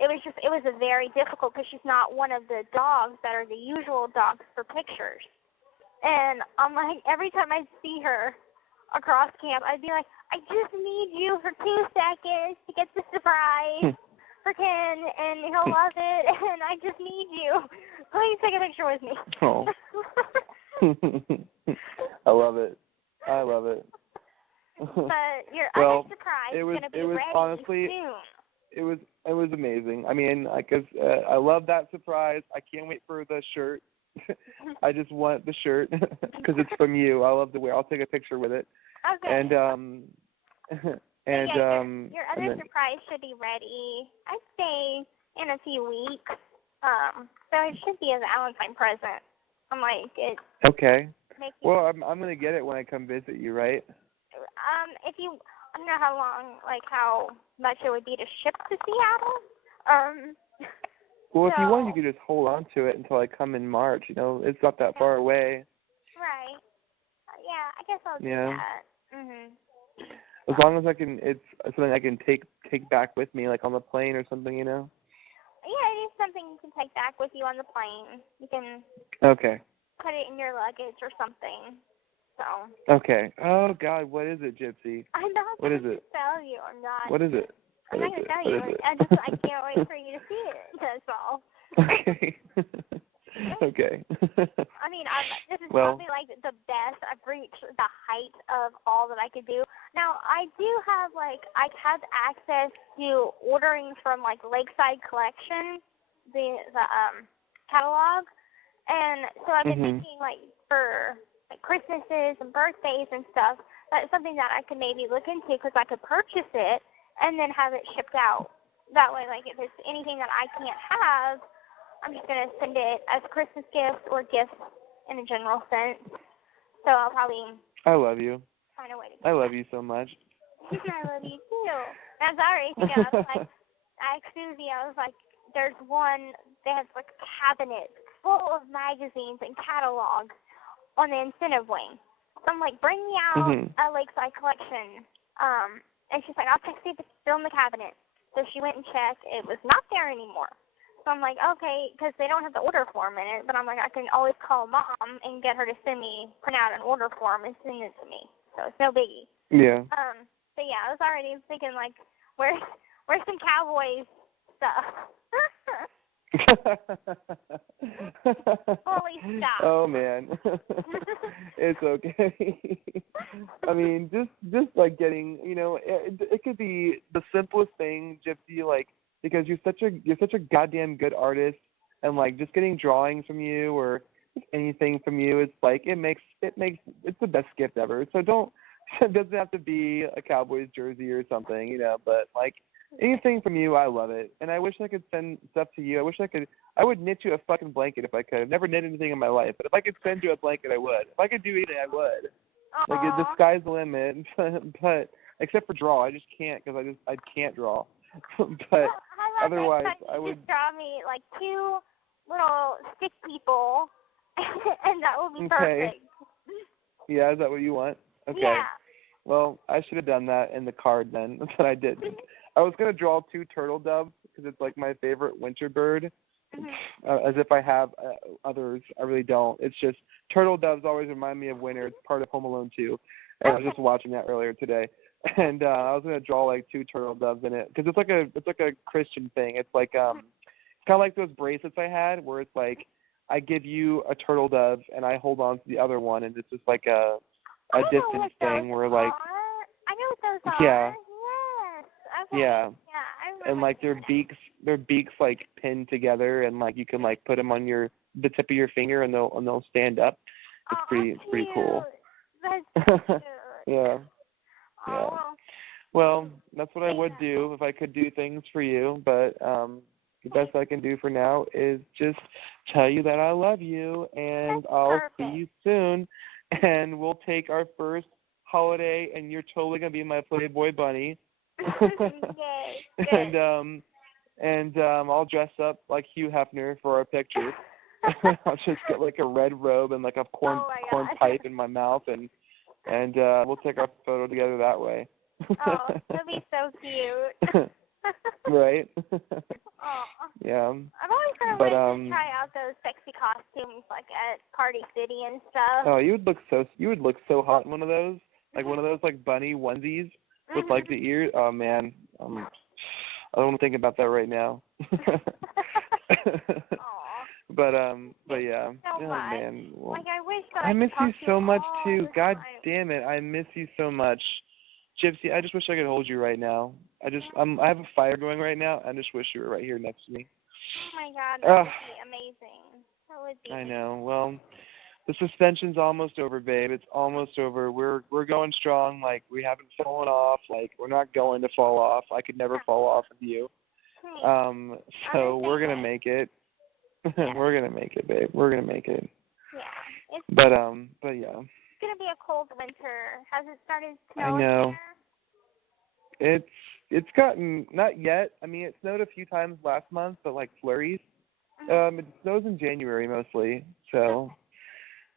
it was a very difficult because she's not one of the dogs that are the usual dogs for pictures. And I'm like, every time I see her, across camp, I'd be like, I just need you for 2 seconds to get the surprise for Ken, and he'll love it, and I just need you. Please take a picture with me. Oh. I love it. I love it. But your well, other surprise is going to be it was ready honestly, soon. It was amazing. I mean, I love that surprise. I can't wait for the shirt. I just want the shirt because it's from you. I love to wear. I'll take a picture with it. Okay. And your other surprise should be ready, I'd say, in a few weeks. So it should be a Valentine present. I'm like, it. Okay. Well, I'm gonna get it when I come visit you, right? If you, I don't know how much it would be to ship to Seattle. Well, if you want, you could just hold on to it until I come in March. You know, it's not that far away. Right. Yeah, I guess I'll do that. Mhm. As long as it's something I can take back with me, like on the plane or something, you know. Yeah, it is something you can take back with you on the plane. You can. Okay. Put it in your luggage or something. So. Okay. Oh God, what is it, Gypsy? I'm not going to tell you. I'm not. What is it? I'm not going to tell you. I can't wait for you to see it. That's all. Okay. Okay. I mean, this is probably like the best. I've reached the height of all that I could do. Now, I do have I have access to ordering from Lakeside Collection, the catalog, and so I've been thinking for Christmases and birthdays and stuff. That's something that I could maybe look into because I could purchase it and then have it shipped out. That way, if there's anything that I can't have, I'm just going to send it as Christmas gifts or gifts in a general sense. So I'll probably I love you. find a way to do I love you so much. I love you too. And I was already thinking, I asked Susie, I was like, there's one, they have a cabinet full of magazines and catalogs on the incentive wing. So I'm like, bring me out a Lakeside Collection. And she's like, I'll check see if it's still in the cabinet. So she went and checked. It was not there anymore. So I'm like, okay, because they don't have the order form in it. But I'm like, I can always call Mom and get her to print out an order form and send it to me. So it's no biggie. Yeah. But yeah, I was already thinking where's some Cowboys stuff? Holy stop. Oh man. It's okay. I mean, just getting, it could be the simplest thing, Gypsy, because you're such a goddamn good artist, and just getting drawings from you or anything from you, it's it's the best gift ever. So it doesn't have to be a Cowboys jersey or something, but anything from you, I love it. And I wish I could send stuff to you. I would knit you a fucking blanket if I could. I've never knit anything in my life, but if I could send you a blanket, I would. If I could do anything, I would. The sky's the limit. But except for draw, I just can't because I can't draw. But otherwise, I would just draw me 2 little stick people, and that would be perfect. Yeah, is that what you want? Okay. Yeah. Well, I should have done that in the card then, but I didn't. I was gonna draw 2 turtle doves because it's my favorite winter bird. As if I have others, I really don't. It's just turtle doves always remind me of winter. It's part of Home Alone 2. And I was just watching that earlier today, and I was gonna draw 2 turtle doves in it because it's like a Christian thing. It's kind of like those bracelets I had where it's I give you a turtle dove and I hold on to the other one, and it's just a distance thing where I know what those are. Yeah. Yes. Okay. Yeah. Yeah, I and their beaks pinned together, and you can put them on the tip of your finger, and they'll stand up. It's pretty cool. That's so cute. Yeah. Yeah. Oh. Well, that's what I would do if I could do things for you, but the best I can do for now is just tell you that I love you, and I'll see you soon, and we'll take our first holiday, and you're totally gonna be my Playboy bunny. Yay. And I'll dress up like Hugh Hefner for our picture. I'll just get a red robe and a corn pipe in my mouth, and we'll take our photo together that way. Oh, that'd be so cute. Right? Oh. Yeah. I've always kind of wanted to try out those sexy costumes at Party City and stuff. Oh, you would look so hot in one of those. like one of those like bunny onesies with like the ears. Oh man, I don't want to think about that right now. But yeah. So oh much. man. Well, Like I wish that I miss you so much all too. the God time. damn it, I miss you so much, Gypsy. I just wish I could hold you right now. I have a fire going right now. I just wish you were right here next to me. Oh my God, that would be amazing. That would be. I know. Well, the suspension's almost over, babe. It's almost over. We're going strong. Like we haven't fallen off. Like we're not going to fall off. I could never fall off with you. So we're gonna make it. We're gonna make it, babe. We're gonna make it. Yeah. But yeah. It's gonna be a cold winter. Has it started snowing? I know. It's gotten, not yet. I mean, it snowed a few times last month, but like flurries. It snows in January mostly. So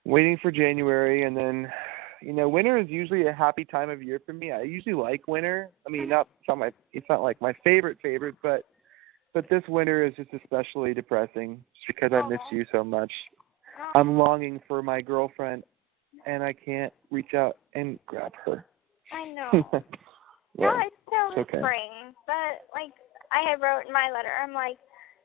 waiting for January, and then winter is usually a happy time of year for me. I usually like winter. I mean, it's not like my favorite, but this winter is just especially depressing just because I miss you so much. I'm longing for my girlfriend, and I can't reach out and grab her. I know. Well, no, it's still okay. spring, but like I had wrote in my letter, I'm like,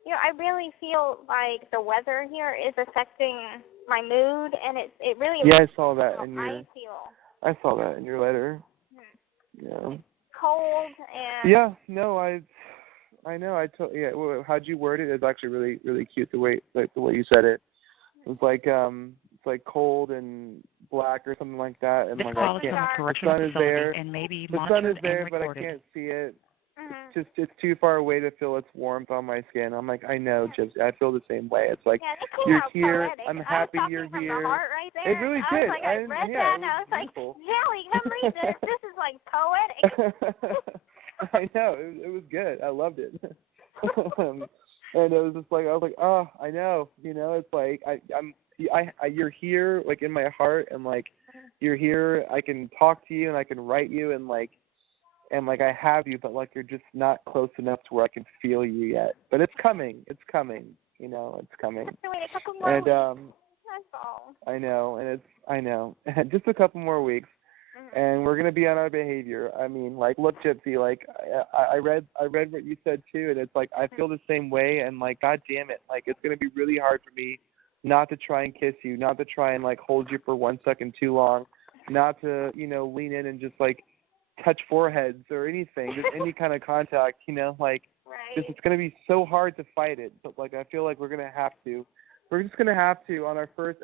I really feel like the weather here is affecting my mood, and it really. Yeah, I saw that in your. I feel. I saw that in your letter. Yeah. It's cold and. Yeah. No, I know. Yeah. Well, how'd you word it? It's actually really, really cute the way you said it. It's like it's like cold and black or something like that, and This like call I is from a can't. The correctional sun is facility there. and may be The sun monitored is there, and but I recorded. can't see it. It's too far away to feel its warmth on my skin. I'm like, I know, Gypsy. I feel the same way. It's like you're here. Poetic. I'm happy you're from here. The heart right there. It really I did. was like, I read that and I was beautiful. like, Jelly, come read this. This is like poetic. I know. It was good. I loved it. And it was just like I was like, oh, I know. It's like you're here, like in my heart, and like you're here. I can talk to you and I can write you and like I have you, but like you're just not close enough to where I can feel you yet. But it's coming. It's coming. It's coming. Wait a couple more weeks. That's all. I know. Just a couple more weeks. And we're gonna be on our behavior. I mean, like, look, Gypsy, like, I read what you said too, and it's like I feel the same way. And like, God damn it, like, it's gonna be really hard for me not to try and kiss you, not to try and like hold you for 1 second too long, not to lean in and just like touch foreheads or anything, just any kind of contact, like, just it's gonna be so hard to fight it. But like, I feel like we're gonna have to. We're just gonna have to on our first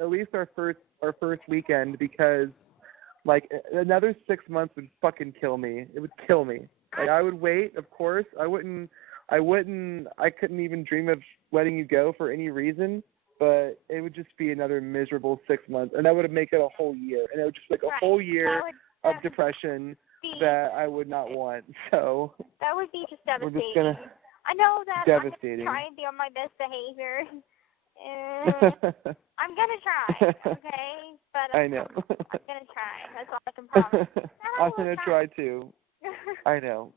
weekend, because. Like, another 6 months would fucking kill me. It would kill me. Like, I would wait, of course. I couldn't even dream of letting you go for any reason, but it would just be another miserable 6 months. And that would make it a whole year. And it would just be like a whole year of depression that I would not want. So. That would be just devastating. We're just I know that devastating. I'm going to try and be on my best behavior. I'm going to try, okay? But I know. I'm going to try. That's all I can promise. I'm going to try too. I know.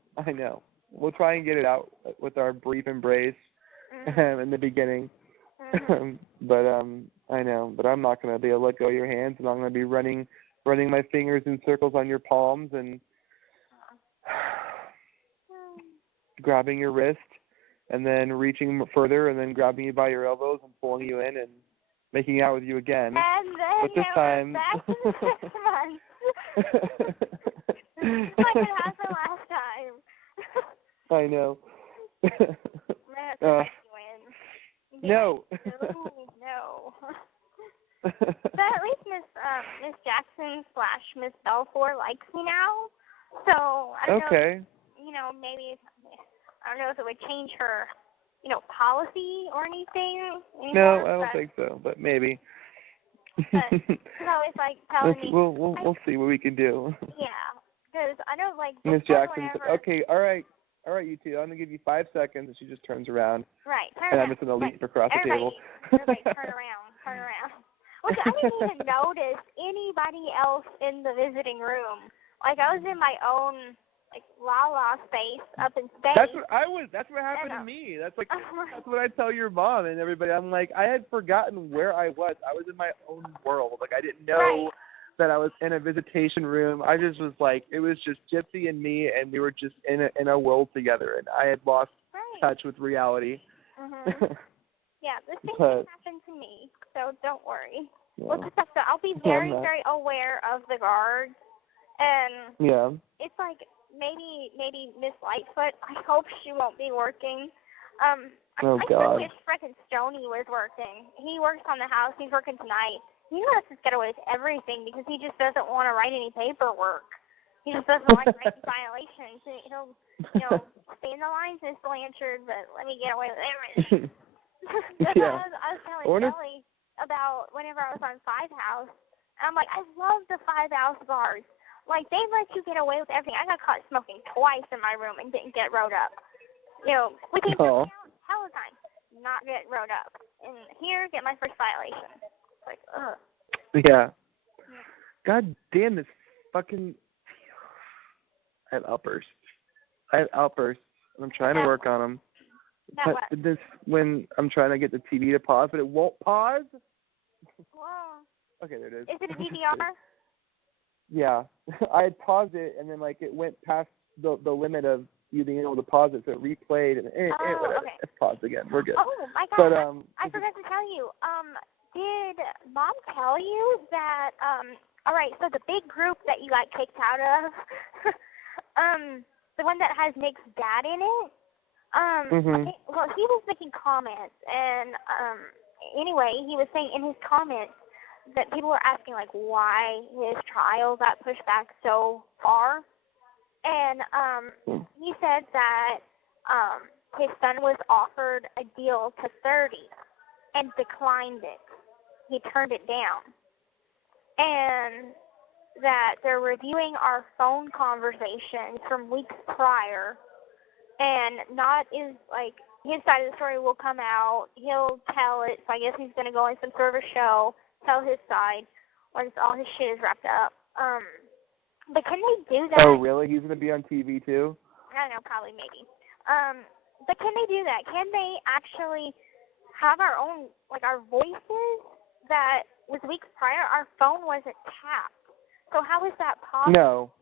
We'll try and get it out with our brief embrace in the beginning. But I know. But I'm not going to be able to let go of your hands, and I'm going to be running my fingers in circles on your palms and grabbing your wrist, and then reaching further, and then grabbing you by your elbows and pulling you in and making out with you again. And then but this time, back in 6 months. Like it happened last time. I know. No. No. But at least Miss Jackson / Miss Belfour likes me now. So I don't know. Maybe I don't know if it would change her, policy or anything. No, I don't think so, but maybe. But she's always like telling me. We'll see what we can do. Yeah, because I don't like. Miss Jackson said, "Okay, all right, you two. I'm gonna give you 5 seconds," and she just turns around. Right. And I'm just gonna leap across the table. Everybody, turn around. Which I didn't even notice anybody else in the visiting room. Like I was in my own la space up in space. That's what happened to me. That's what I tell your mom and everybody. I'm like, I had forgotten where I was. I was in my own world. Like I didn't know that I was in a visitation room. I just was like, it was just Gypsy and me, and we were just in a world together, and I had lost touch with reality. Mhm. Yeah, the same thing happened to me, so don't worry. Well, so I'll be very, very aware of the guards, and it's like maybe Miss Lightfoot. I hope she won't be working. I wish freaking Stoney was working. He works on the house. He's working tonight. He lets us get away with everything because he just doesn't want to write any paperwork. He just doesn't like writing violations. He'll, stay in the lines, Miss Blanchard, but let me get away with everything. I was telling Kelly about whenever I was on Five House, and I'm like, I love the Five House guards. Like, they let you get away with everything. I got caught smoking twice in my room and didn't get rode up. We came down hell of a time, not get rode up. And here, get my first violation. It's like, ugh. Yeah. God damn this fucking... I have outbursts. And I'm trying to work on them. This when I'm trying to get the TV to pause, but it won't pause. Whoa. Okay, there it is. Is it a DVR? Yeah, I had paused it, and then it went past the limit of you being able to pause it, so it replayed, and whatever. Okay. It's paused again. We're good. Oh my God! But, I forgot to tell you. Did Mom tell you that? All right. So the big group that you got kicked out of, the one that has Nick's dad in it. Well, he was making comments, and anyway, he was saying in his comments that people were asking why his trial got pushed back so far, and he said that his son was offered a deal to 30 and declined it. He turned it down, and that they're reviewing our phone conversations from weeks prior. And his side of the story will come out. He'll tell it. So I guess he's going to go in some sort of a show, tell his side once all his shit is wrapped up. But can they do that? Oh, really? He's going to be on TV too? I don't know, probably, maybe. But can they do that? Can they actually have our own, our voices that was weeks prior? Our phone wasn't tapped. So how is that possible?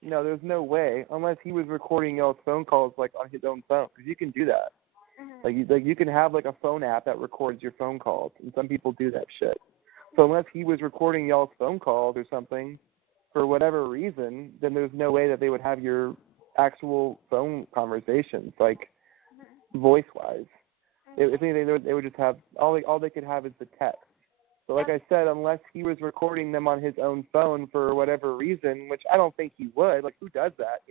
No, there's no way, unless he was recording y'all's phone calls on his own phone, because you can do that. Mm-hmm. You can have a phone app that records your phone calls, and some people do that shit. So unless he was recording y'all's phone calls or something, for whatever reason, then there's no way that they would have your actual phone conversations, voice-wise. Mm-hmm. If anything, they would just have all they could have is the text. So like I said, unless he was recording them on his own phone for whatever reason, which I don't think he would. Who does that,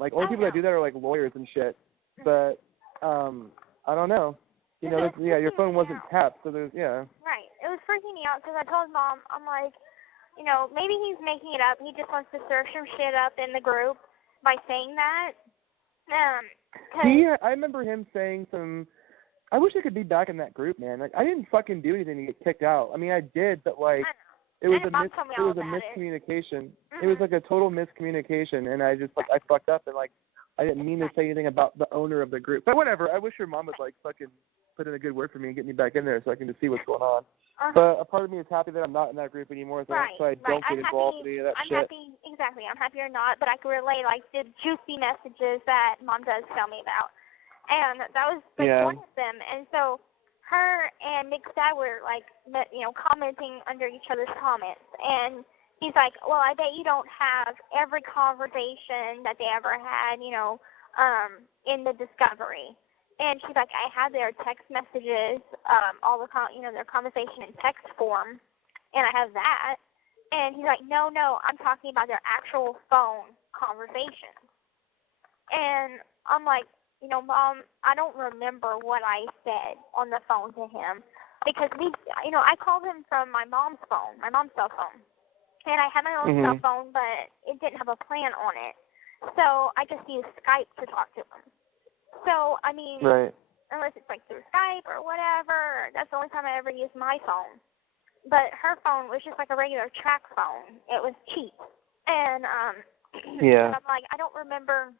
Only people that do that are, lawyers and shit. But, I don't know. Your phone wasn't tapped, so there's, Right. It was freaking me out because I told Mom, I'm like, maybe he's making it up. He just wants to stir some shit up in the group by saying that. I remember him saying some... I wish I could be back in that group, man. I didn't fucking do anything to get kicked out. I mean, I did, but it was a miscommunication. Mm-hmm. It was a total miscommunication, and I just I fucked up, and I didn't mean to say anything about the owner of the group. But whatever. I wish your mom would fucking put in a good word for me and get me back in there so I can just see what's going on. But a part of me is happy that I'm not in that group anymore, so I don't get involved in any of that shit. I'm happy or not, but I can relay the juicy messages that Mom does tell me about. And that was one of them. And so her and Nick's dad were commenting under each other's comments. And he's like, well, I bet you don't have every conversation that they ever had, in the Discovery. And she's like, I have their text messages, all the their conversation in text form, and I have that. And he's like, no, I'm talking about their actual phone conversations. And I'm like, Mom, I don't remember what I said on the phone to him because I called him from my mom's phone, my mom's cell phone. And I had my own cell phone, but it didn't have a plan on it. So I just used Skype to talk to him. So, I mean, unless it's through Skype or whatever, that's the only time I ever used my phone. But her phone was just a regular track phone. It was cheap. And and I'm like, I don't remember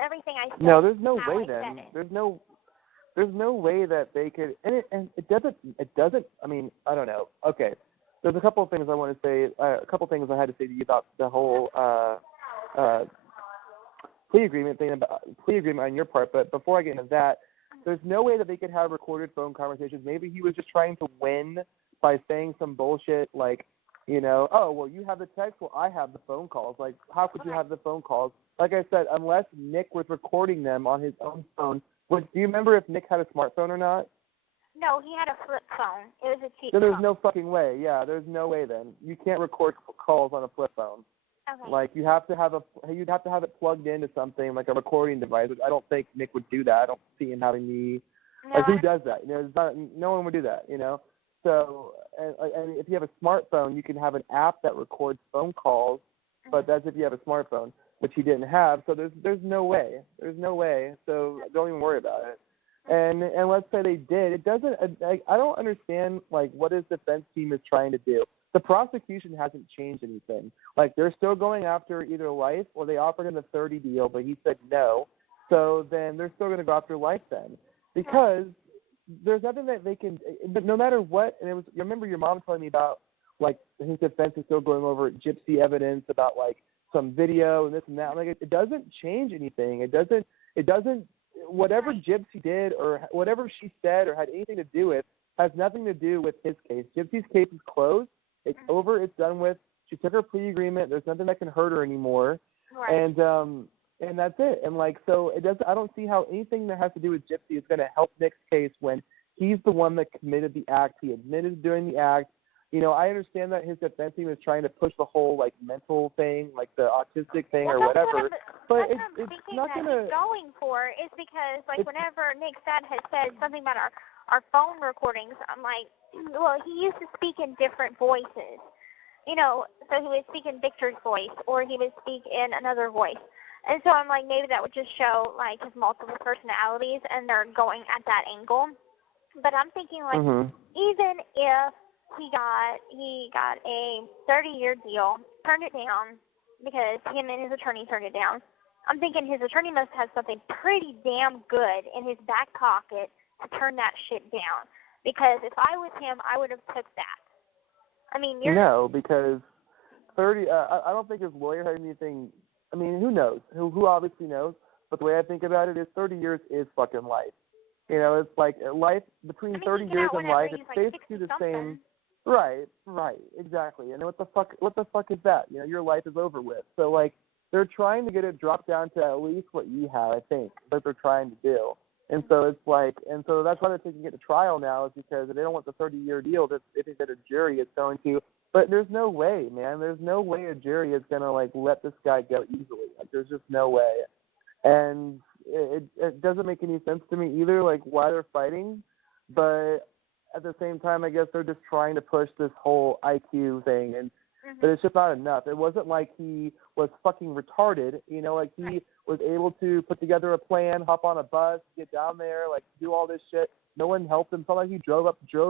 everything I said. No, there's no way then. There's no way that they could, and it doesn't. I mean, I don't know. Okay, there's a couple of things I want to say. A couple of things I had to say to you about the whole plea agreement on your part. But before I get into that, there's no way that they could have recorded phone conversations. Maybe he was just trying to win by saying some bullshit like, you know, oh, well, you have the text, well, I have the phone calls. Like, how could you have the phone calls? Like I said, unless Nick was recording them on his own phone. Do you remember if Nick had a smartphone or not? No, he had a flip phone. It was a cheap Then phone. there's no fucking way. Yeah, there's no way then. You can't record calls on a flip phone. Okay. Like, you'd have to have it plugged into something like a recording device, which I don't think Nick would do that. I don't see him having the like, who does that? You know, no one would do that, you know? So, and if you have a smartphone, you can have an app that records phone calls, but that's if you have a smartphone, which he didn't have. So there's no way. There's no way. So don't even worry about it. And let's say they did. It doesn't. I don't understand like what his defense team is trying to do. The prosecution hasn't changed anything. Like, they're still going after either life, or they offered him a 30 deal, but he said no. So then they're still going to go after life then, because there's nothing that they can. But no matter what, and it was. You remember your mom telling me about like his defense is still going over gypsy evidence about like some video and this and that. Like, it doesn't change anything. It doesn't. Whatever Gypsy did or whatever she said or had anything to do with has nothing to do with his case. Gypsy's case is closed. It's over. It's done with. She took her plea agreement. There's nothing that can hurt her anymore. Right. And that's it. And like, so it doesn't. I don't see how anything that has to do with Gypsy is going to help Nick's case when he's the one that committed the act. He admitted to doing the act. You know, I understand that his defense team is trying to push the whole like mental thing, like the autistic thing or whatever. But it's not going to. Going for is because like whenever Nick's dad had said something about our phone recordings, I'm like, well, he used to speak in different voices, you know. So he would speak in Victor's voice, or he would speak in another voice, and so I'm like, maybe that would just show like his multiple personalities, and they're going at that angle. But I'm thinking like, even if he got a 30-year deal, turned it down because him and his attorney turned it down. I'm thinking his attorney must have something pretty damn good in his back pocket to turn that shit down. Because if I was him, I would have took that. I mean, no, because 30. I don't think his lawyer had anything. I mean, who knows? Who obviously knows? But the way I think about it is 30 years is fucking life. You know, it's like life between 30 years and life. It's like basically the same. Right, exactly. And what the fuck is that? You know, your life is over with. So like, they're trying to get it dropped down to at least what you have, I think. That's what they're trying to do. And so it's like, and so that's why they're taking it to trial now, is because they don't want the 30-year deal. They think that a jury is going to. But there's no way, man. There's no way a jury is gonna like let this guy go easily. Like, there's just no way. And it doesn't make any sense to me either, like why they're fighting. But at the same time, I guess they're just trying to push this whole IQ thing, and but it's just not enough. It wasn't like he was fucking retarded, you know, like he was able to put together a plan, hop on a bus, get down there, like do all this shit. No one helped him. It's not like he drove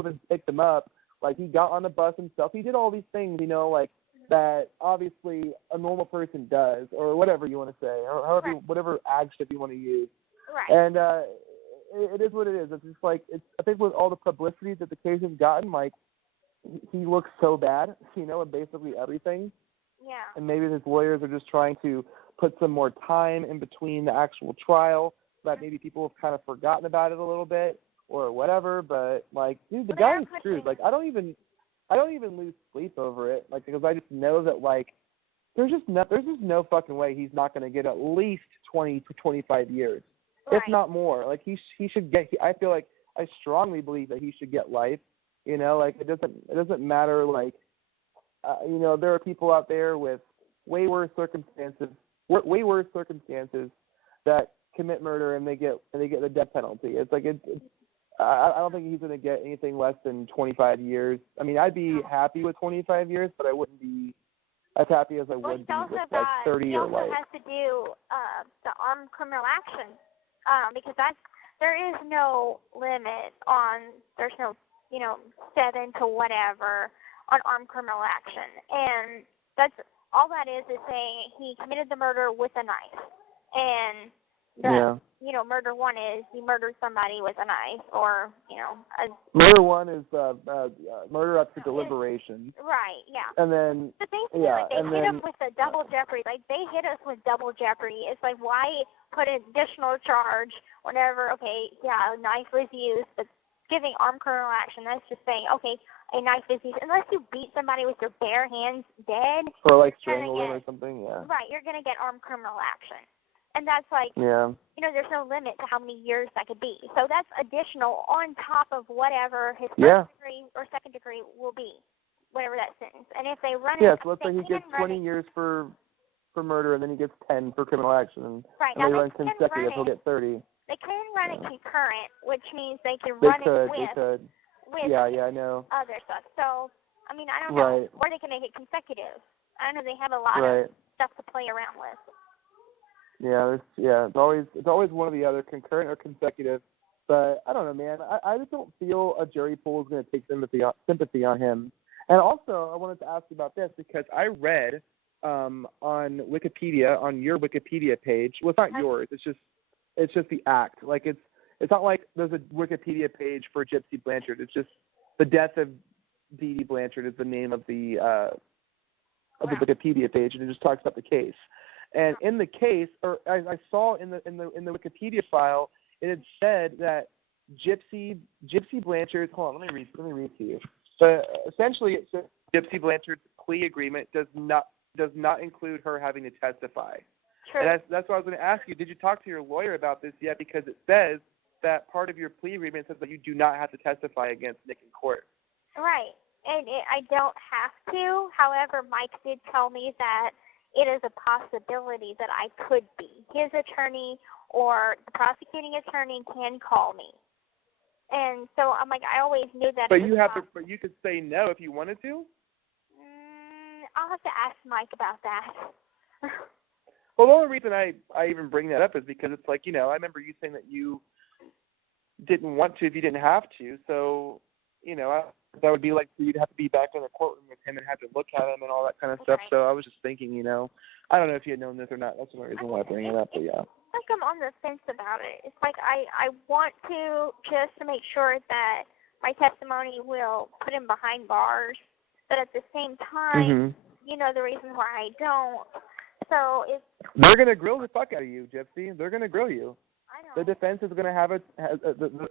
and picked him up. Like, he got on the bus himself. He did all these things, you know, like that obviously a normal person does, or whatever you want to say, or however, whatever adjective you want to use. Right. And it is what it is. It's just like, I think with all the publicity that the case has gotten, like, he looks so bad, you know, in basically everything. Yeah. And maybe his lawyers are just trying to put some more time in between the actual trial, so that maybe people have kind of forgotten about it a little bit or whatever. But like, dude, the guy is screwed. Like, I don't even lose sleep over it, like, because I just know that, like, there's just no fucking way he's not going to get at least 20 to 25 years, if not more. Like, he should get. I feel like I strongly believe that he should get life. You know, like, it doesn't matter. Like, you know, there are people out there with way worse circumstances that commit murder and they get the death penalty. It's like I don't think he's going to get anything less than 25 years. I mean, I'd be happy with 25 years, but I wouldn't be as happy as I would be with like 30 or life. It also has to do the armed criminal action, because there is no limit on, there's no, 7 to whatever on armed criminal action, and that's all that is saying he committed the murder with a knife, and murder one is you murdered somebody with a knife, or murder one is murder up to deliberation. Right. Yeah. And then but basically, they hit them with a double jeopardy. Like they hit us with double jeopardy. It's like, why put an additional charge whenever? Okay, yeah, a knife was used, but giving armed criminal action, that's just saying, okay, a knife is used. Unless you beat somebody with your bare hands dead. Or like strangle them or something. Yeah. Right. You're gonna get armed criminal action. And that's like, there's no limit to how many years that could be. So that's additional on top of whatever his first degree or second degree will be, whatever that sentence. And if they run it, so let's say he gets 20 years for murder, and then he gets 10 for criminal action. Right. And now they run consecutive, he'll get 30. They can run it concurrent, which means they can They run could. with I know. other stuff. So, I mean, I don't know. Or they can make it consecutive. I know they have a lot of stuff to play around with. It's always one or the other, concurrent or consecutive. But I don't know, man. I just don't feel a jury pool is going to take sympathy on him. And also, I wanted to ask you about this because I read on Wikipedia, on your Wikipedia page. Well, it's not yours. It's just the act. Like it's not like there's a Wikipedia page for Gypsy Blanchard. It's just the death of Dee Dee Blanchard is the name of the the Wikipedia page, and it just talks about the case. And in the case, or I saw in the Wikipedia file, it had said that Gypsy Blanchard's. Hold on, let me read to you. But essentially, it says Gypsy Blanchard's plea agreement does not include her having to testify. True. And that's what I was going to ask you. Did you talk to your lawyer about this yet? Because it says that part of your plea agreement says that you do not have to testify against Nick in court. Right. And I don't have to. However, Mike did tell me that it is a possibility that I could be. His attorney or the prosecuting attorney can call me. And so I'm like, I always knew that. But but you could say no if you wanted to? I'll have to ask Mike about that. Well, the only reason I even bring that up is because it's like, I remember you saying that you didn't want to if you didn't have to. So, that would be like you'd have to be back in the courtroom with him and have to look at him and all that kind of stuff. So I was just thinking, I don't know if you had known this or not. That's the only reason why I bring it up, but yeah. It's like I'm on the fence about it. It's like I want to just to make sure that my testimony will put him behind bars, but at the same time, the reason why I don't. So they're gonna grill the fuck out of you, Gypsy. They're gonna grill you. I know. The defense is gonna have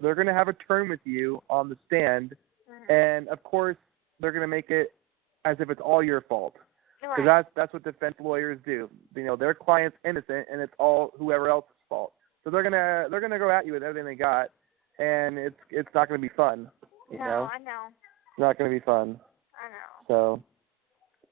they're gonna have a turn with you on the stand, and of course they're gonna make it as if it's all your fault. Because that's what defense lawyers do. Their client's innocent, and it's all whoever else's fault. So they're gonna go at you with everything they got, and it's not gonna be fun. I know. It's not gonna be fun. I know. So.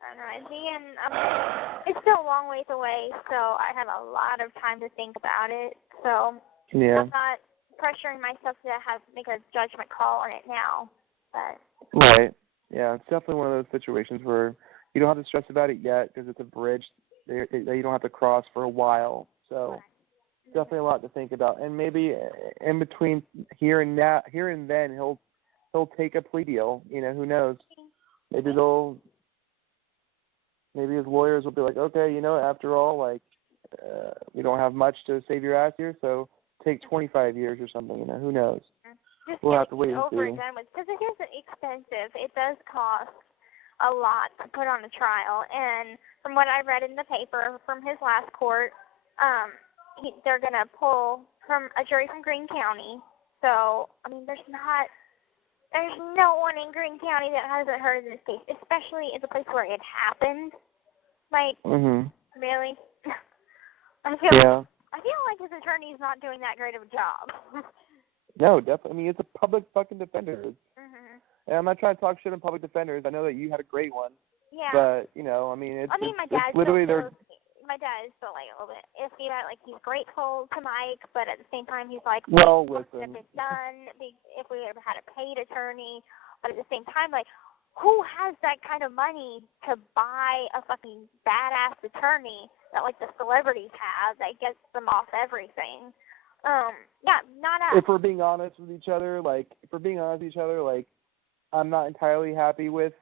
I don't know. And it's still a long ways away, so I have a lot of time to think about it. So I'm not pressuring myself to make a judgment call on it now. But right. Yeah, it's definitely one of those situations where you don't have to stress about it yet because it's a bridge that you don't have to cross for a while. So definitely a lot to think about. And maybe in between here and then he'll take a plea deal. Who knows? Maybe his lawyers will be like, okay, after all, we don't have much to save your ass here, so take 25 years or something. Who knows? We'll have to wait and see. Because it is expensive. It does cost a lot to put on a trial. And from what I read in the paper from his last court, they're going to pull from a jury from Greene County. So, I mean, there's no one in Greene County that hasn't heard of this case, especially in the place where it happened. Really? I feel like his attorney's not doing that great of a job. No, definitely. I mean, it's a public fucking defender. And I'm not trying to talk shit on public defenders. I know that you had a great one. Yeah. But, it's literally my dad is still like a little bit iffy about it. Like, he's grateful to Mike, but at the same time, he's like, well, listen. If it's done, if we ever had a paid attorney, but at the same time, like, who has that kind of money to buy a fucking badass attorney that, like, the celebrities have that gets them off everything? Not us. If we're being honest with each other, I'm not entirely happy with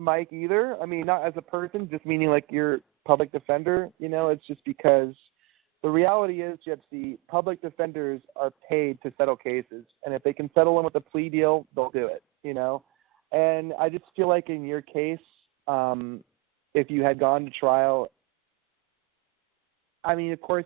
Mike either. I mean, not as a person, just meaning like your public defender. It's just because the reality is, Gypsy, public defenders are paid to settle cases, and if they can settle them with a plea deal, they'll do it, you know? And I just feel like in your case, if you had gone to trial, I mean, of course,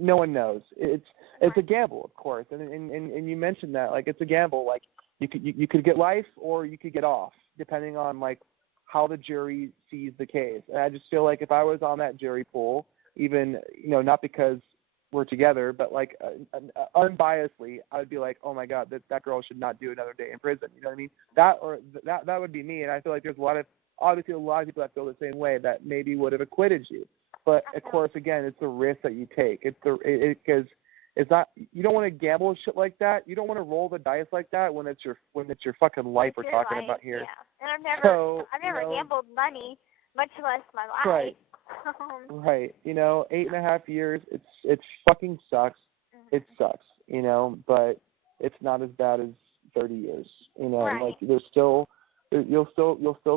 no one knows. It's a gamble, of course, and you mentioned that, like, it's a gamble. Like, you could get life or you could get off, depending on, like, how the jury sees the case. And I just feel like if I was on that jury pool, even, you know, not because we're together, but like unbiasedly, I would be like, oh my God, that girl should not do another day in prison. You know what I mean? That would be me. And I feel like there's obviously a lot of people that feel the same way that maybe would have acquitted you. But of course, again, it's the risk that you take. Because it's not, you don't want to gamble shit like that. You don't want to roll the dice like that when it's your fucking life we're talking about here. Yeah, and I've never gambled money, much less my life. Right. Right. You know, 8.5 years. It fucking sucks. Mm-hmm. It sucks. You know, but it's not as bad as 30 years. You know, right. Like you'll still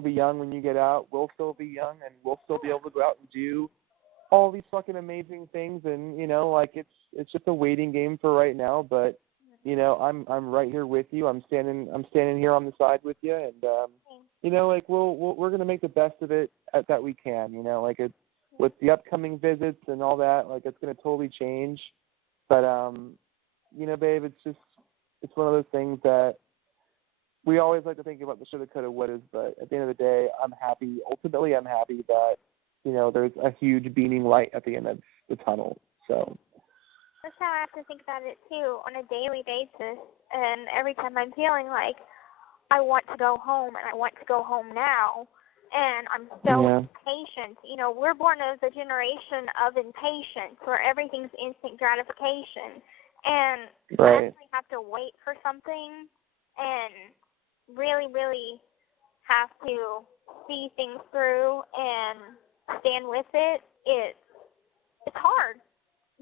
be young when you get out. We'll still be young, and we'll still be able to go out and do all these fucking amazing things. And you know, like it's just a waiting game for right now. But you know, I'm right here with you. I'm standing here on the side with you, and you know, like we're gonna make the best of it that we can. You know, like it's with the upcoming visits and all that, like it's gonna totally change. But you know, babe, it's one of those things that we always like to think about the shoulda, coulda, wouldas. But at the end of the day, I'm happy. Ultimately, I'm happy that you know there's a huge beaming light at the end of the tunnel. So. That's how I have to think about it too, on a daily basis. And every time I'm feeling like I want to go home and I want to go home now, and I'm so impatient. You know, we're born as a generation of impatience where everything's instant gratification. And I actually have to wait for something and really, really have to see things through and stand with it. It's hard,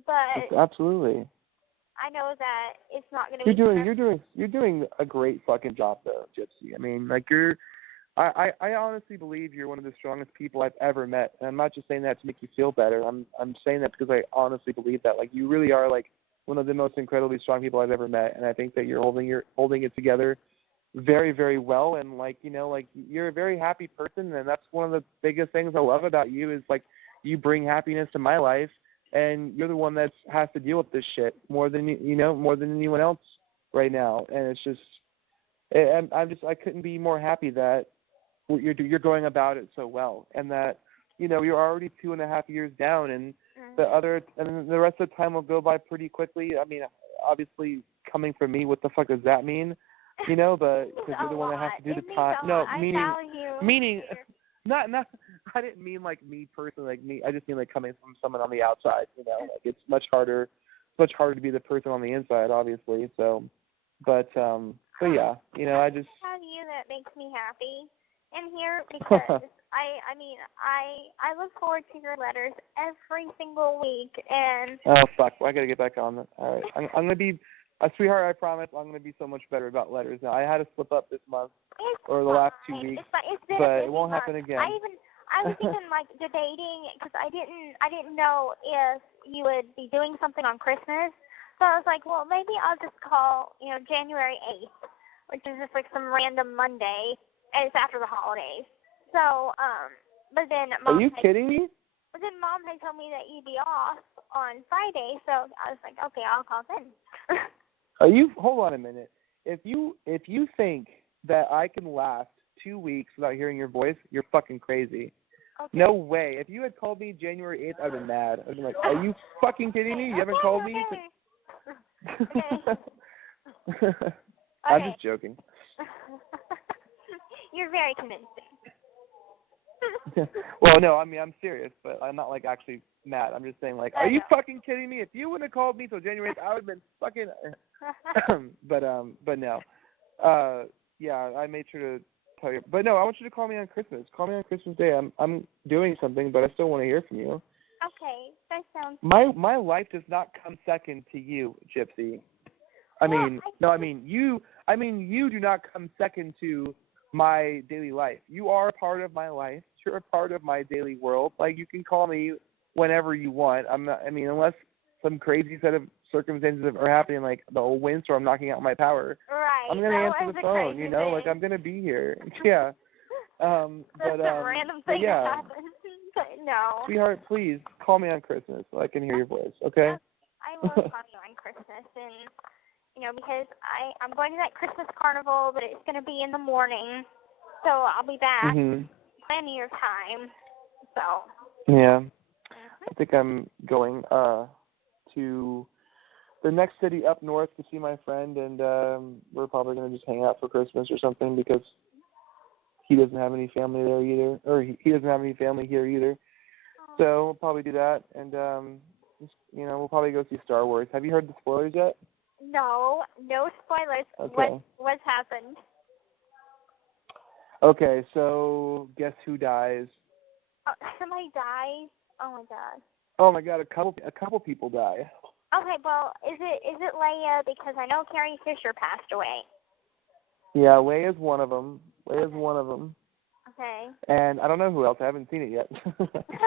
but absolutely. I know that it's not going to be. You're doing a great fucking job though, Gypsy. I mean, like I honestly believe you're one of the strongest people I've ever met. And I'm not just saying that to make you feel better. I'm saying that because I honestly believe that. Like you really are like one of the most incredibly strong people I've ever met. And I think that you're holding it together very, very well. And like, you know, like you're a very happy person, and that's one of the biggest things I love about you is like you bring happiness to my life. And you're the one that has to deal with this shit more than anyone else right now. And it's just, I couldn't be more happy that you're going about it so well, and that you know you're already 2.5 years down, and the rest of the time will go by pretty quickly. I mean, obviously coming from me, what the fuck does that mean? You know, but because you're the one that has to do the time. No, meaning. Not. I didn't mean like me personally, like me. I just mean like coming from someone on the outside. You know, like it's much harder. It's much harder to be the person on the inside, obviously. So, but yeah, you know, I just. Have you that makes me happy in here because I look forward to your letters every single week and. Oh fuck! Well, I gotta get back on that. All right, I'm gonna be. Sweetheart, I promise I'm going to be so much better about letters now. I had to slip up this month or the last 2 weeks, but it won't happen again. I was even like debating because I didn't know if you would be doing something on Christmas. So I was like, well, maybe I'll just call, you know, January 8th, which is just like some random Monday, and it's after the holidays. So, but then Mom. Are you kidding me? But then Mom had told me that you'd be off on Friday, so I was like, okay, I'll call then. Hold on a minute. If you think that I can last 2 weeks without hearing your voice, you're fucking crazy. Okay. No way. If you had called me January 8th, I'd have been mad. I'd been like, are you fucking kidding me? You haven't called me? Okay. I'm just joking. You're very convincing. Well, no, I mean, I'm serious, but I'm not, like, actually mad. I'm just saying, like, are you fucking kidding me? If you wouldn't have called me till January 8th, I would have been fucking... but no. Yeah, I made sure to tell you. But no, I want you to call me on Christmas. Call me on Christmas Day. I'm doing something, but I still want to hear from you. Okay, that sounds... My life does not come second to you, Gypsy. You do not come second to my daily life. You are a part of my life. You're a part of my daily world. Like, you can call me whenever you want. Unless some crazy set of circumstances are happening, like the old windstorm knocking out my power, right. I'm gonna answer the phone. You know, like I'm gonna be here. Yeah. That's a random thing that happened. But no. Sweetheart, please call me on Christmas so I can hear your voice. Okay. I will call you on Christmas, and because I'm going to that Christmas carnival, but it's going to be in the morning, so I'll be back plenty of time. So. Yeah. I think I'm going to the next city up north to see my friend, and we're probably going to just hang out for Christmas or something because he doesn't have any family there either, or he doesn't have any family here either. So we'll probably do that, and we'll probably go see Star Wars. Have you heard the spoilers yet? No spoilers. Okay. What's happened? Okay, so guess who dies? Somebody dies. Oh my god. Oh my god, a couple people die. Okay, well, is it Leia? Because I know Carrie Fisher passed away. Yeah, Leia's one of them. Okay. And I don't know who else. I haven't seen it yet.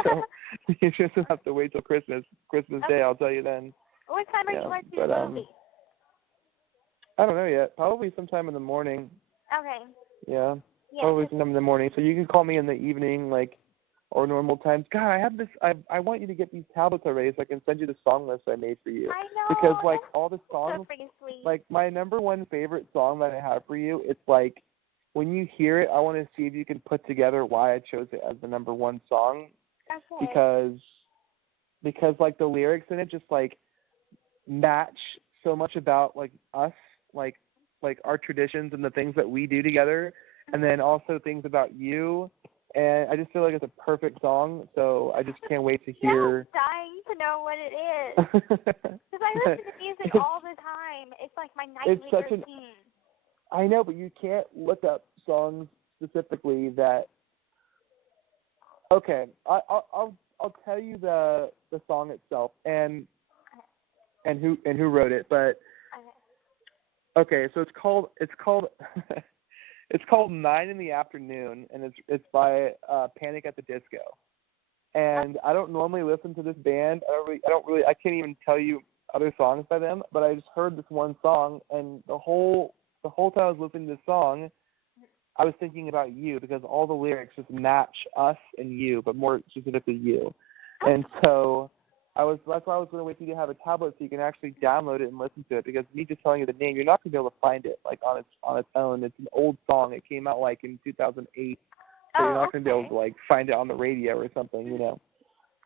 So you just have to wait till Christmas Day. I'll tell you then. What time are you going to see the movie? I don't know yet. Probably sometime in the morning. Okay. Yeah. Probably sometime in the morning. So you can call me in the evening, or normal times. God, I have this. I want you to get these tablets already so I can send you the song list I made for you. I know. Because all the songs, so sweet. My number one favorite song that I have for you, it's when you hear it, I want to see if you can put together why I chose it as the number one song. Okay. Because the lyrics in it just match so much about us, our traditions and the things that we do together, and then also things about you. And I just feel like it's a perfect song, so I just can't wait to hear. I'm dying to know what it is. Because I listen to music all the time. It's like my nightly routine. I know, but you can't look up songs specifically that. Okay, I'll tell you the song itself and who wrote it, but okay, so it's called it's called 9 in the Afternoon, and it's by Panic at the Disco. And I don't normally listen to this band. I can't even tell you other songs by them, but I just heard this one song, and the whole time I was listening to this song, I was thinking about you because all the lyrics just match us and you, but more specifically you. And so that's why I was going to wait for you to have a tablet so you can actually download it and listen to it, because me just telling you the name, you're not going to be able to find it on its own. It's an old song. It came out in 2008, so you're not going to be able to find it on the radio or something,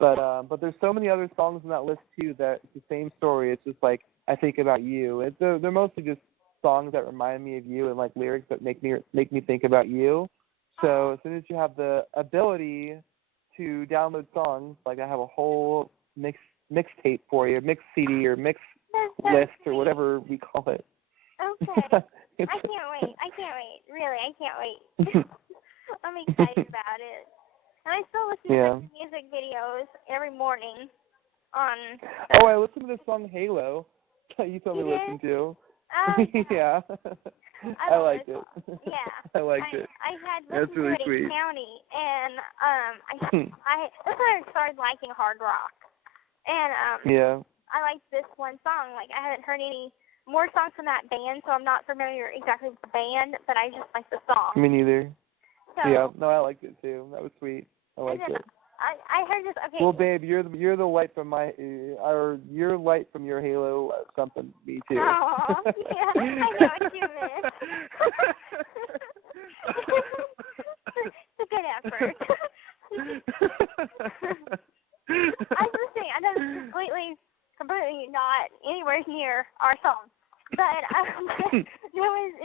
But there's so many other songs in that list too that it's the same story. It's just I think about you. They're mostly just songs that remind me of you and lyrics that make me think about you. So as soon as you have the ability to download songs, I have a whole mixtape for you, mix CD or mix list or whatever we call it. Okay. I can't wait. Really, I can't wait. I'm excited about it. And I still listen to music videos every morning on. Oh, I listened to this song Halo that you told me to listen to. Yeah. I liked it. Yeah. I liked it. I had listened to really it sweet. in county, and that's when I started liking hard rock. And I liked this one song. I haven't heard any more songs from that band, so I'm not familiar exactly with the band, but I just like the song. Me neither. So, yeah, no, I liked it too. That was sweet. I liked it. I heard this. Okay. Well, babe, you're the light from your light from your halo something. Me too. Oh, yeah, I know what you meant. It's a good effort. I was just saying, I know this is completely not anywhere near our song, but it's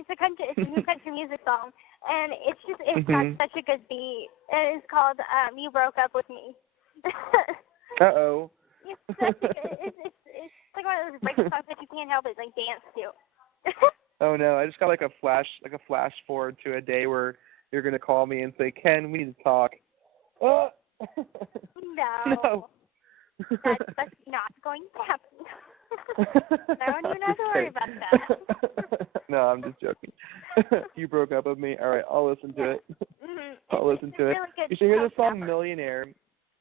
a new country music song, and it's got such a good beat. And it's called "You Broke Up with Me." Uh-oh. It's one of those breakup songs that you can't help but dance to. Oh no! I just got a flash forward to a day where you're gonna call me and say, "Ken, we need to talk." Oh. No. That's not going to happen. I don't even have to worry about that. No, I'm just joking. You broke up with me. All right, I'll listen to it. I'll listen to it. Really good. You should hear the song "Millionaire."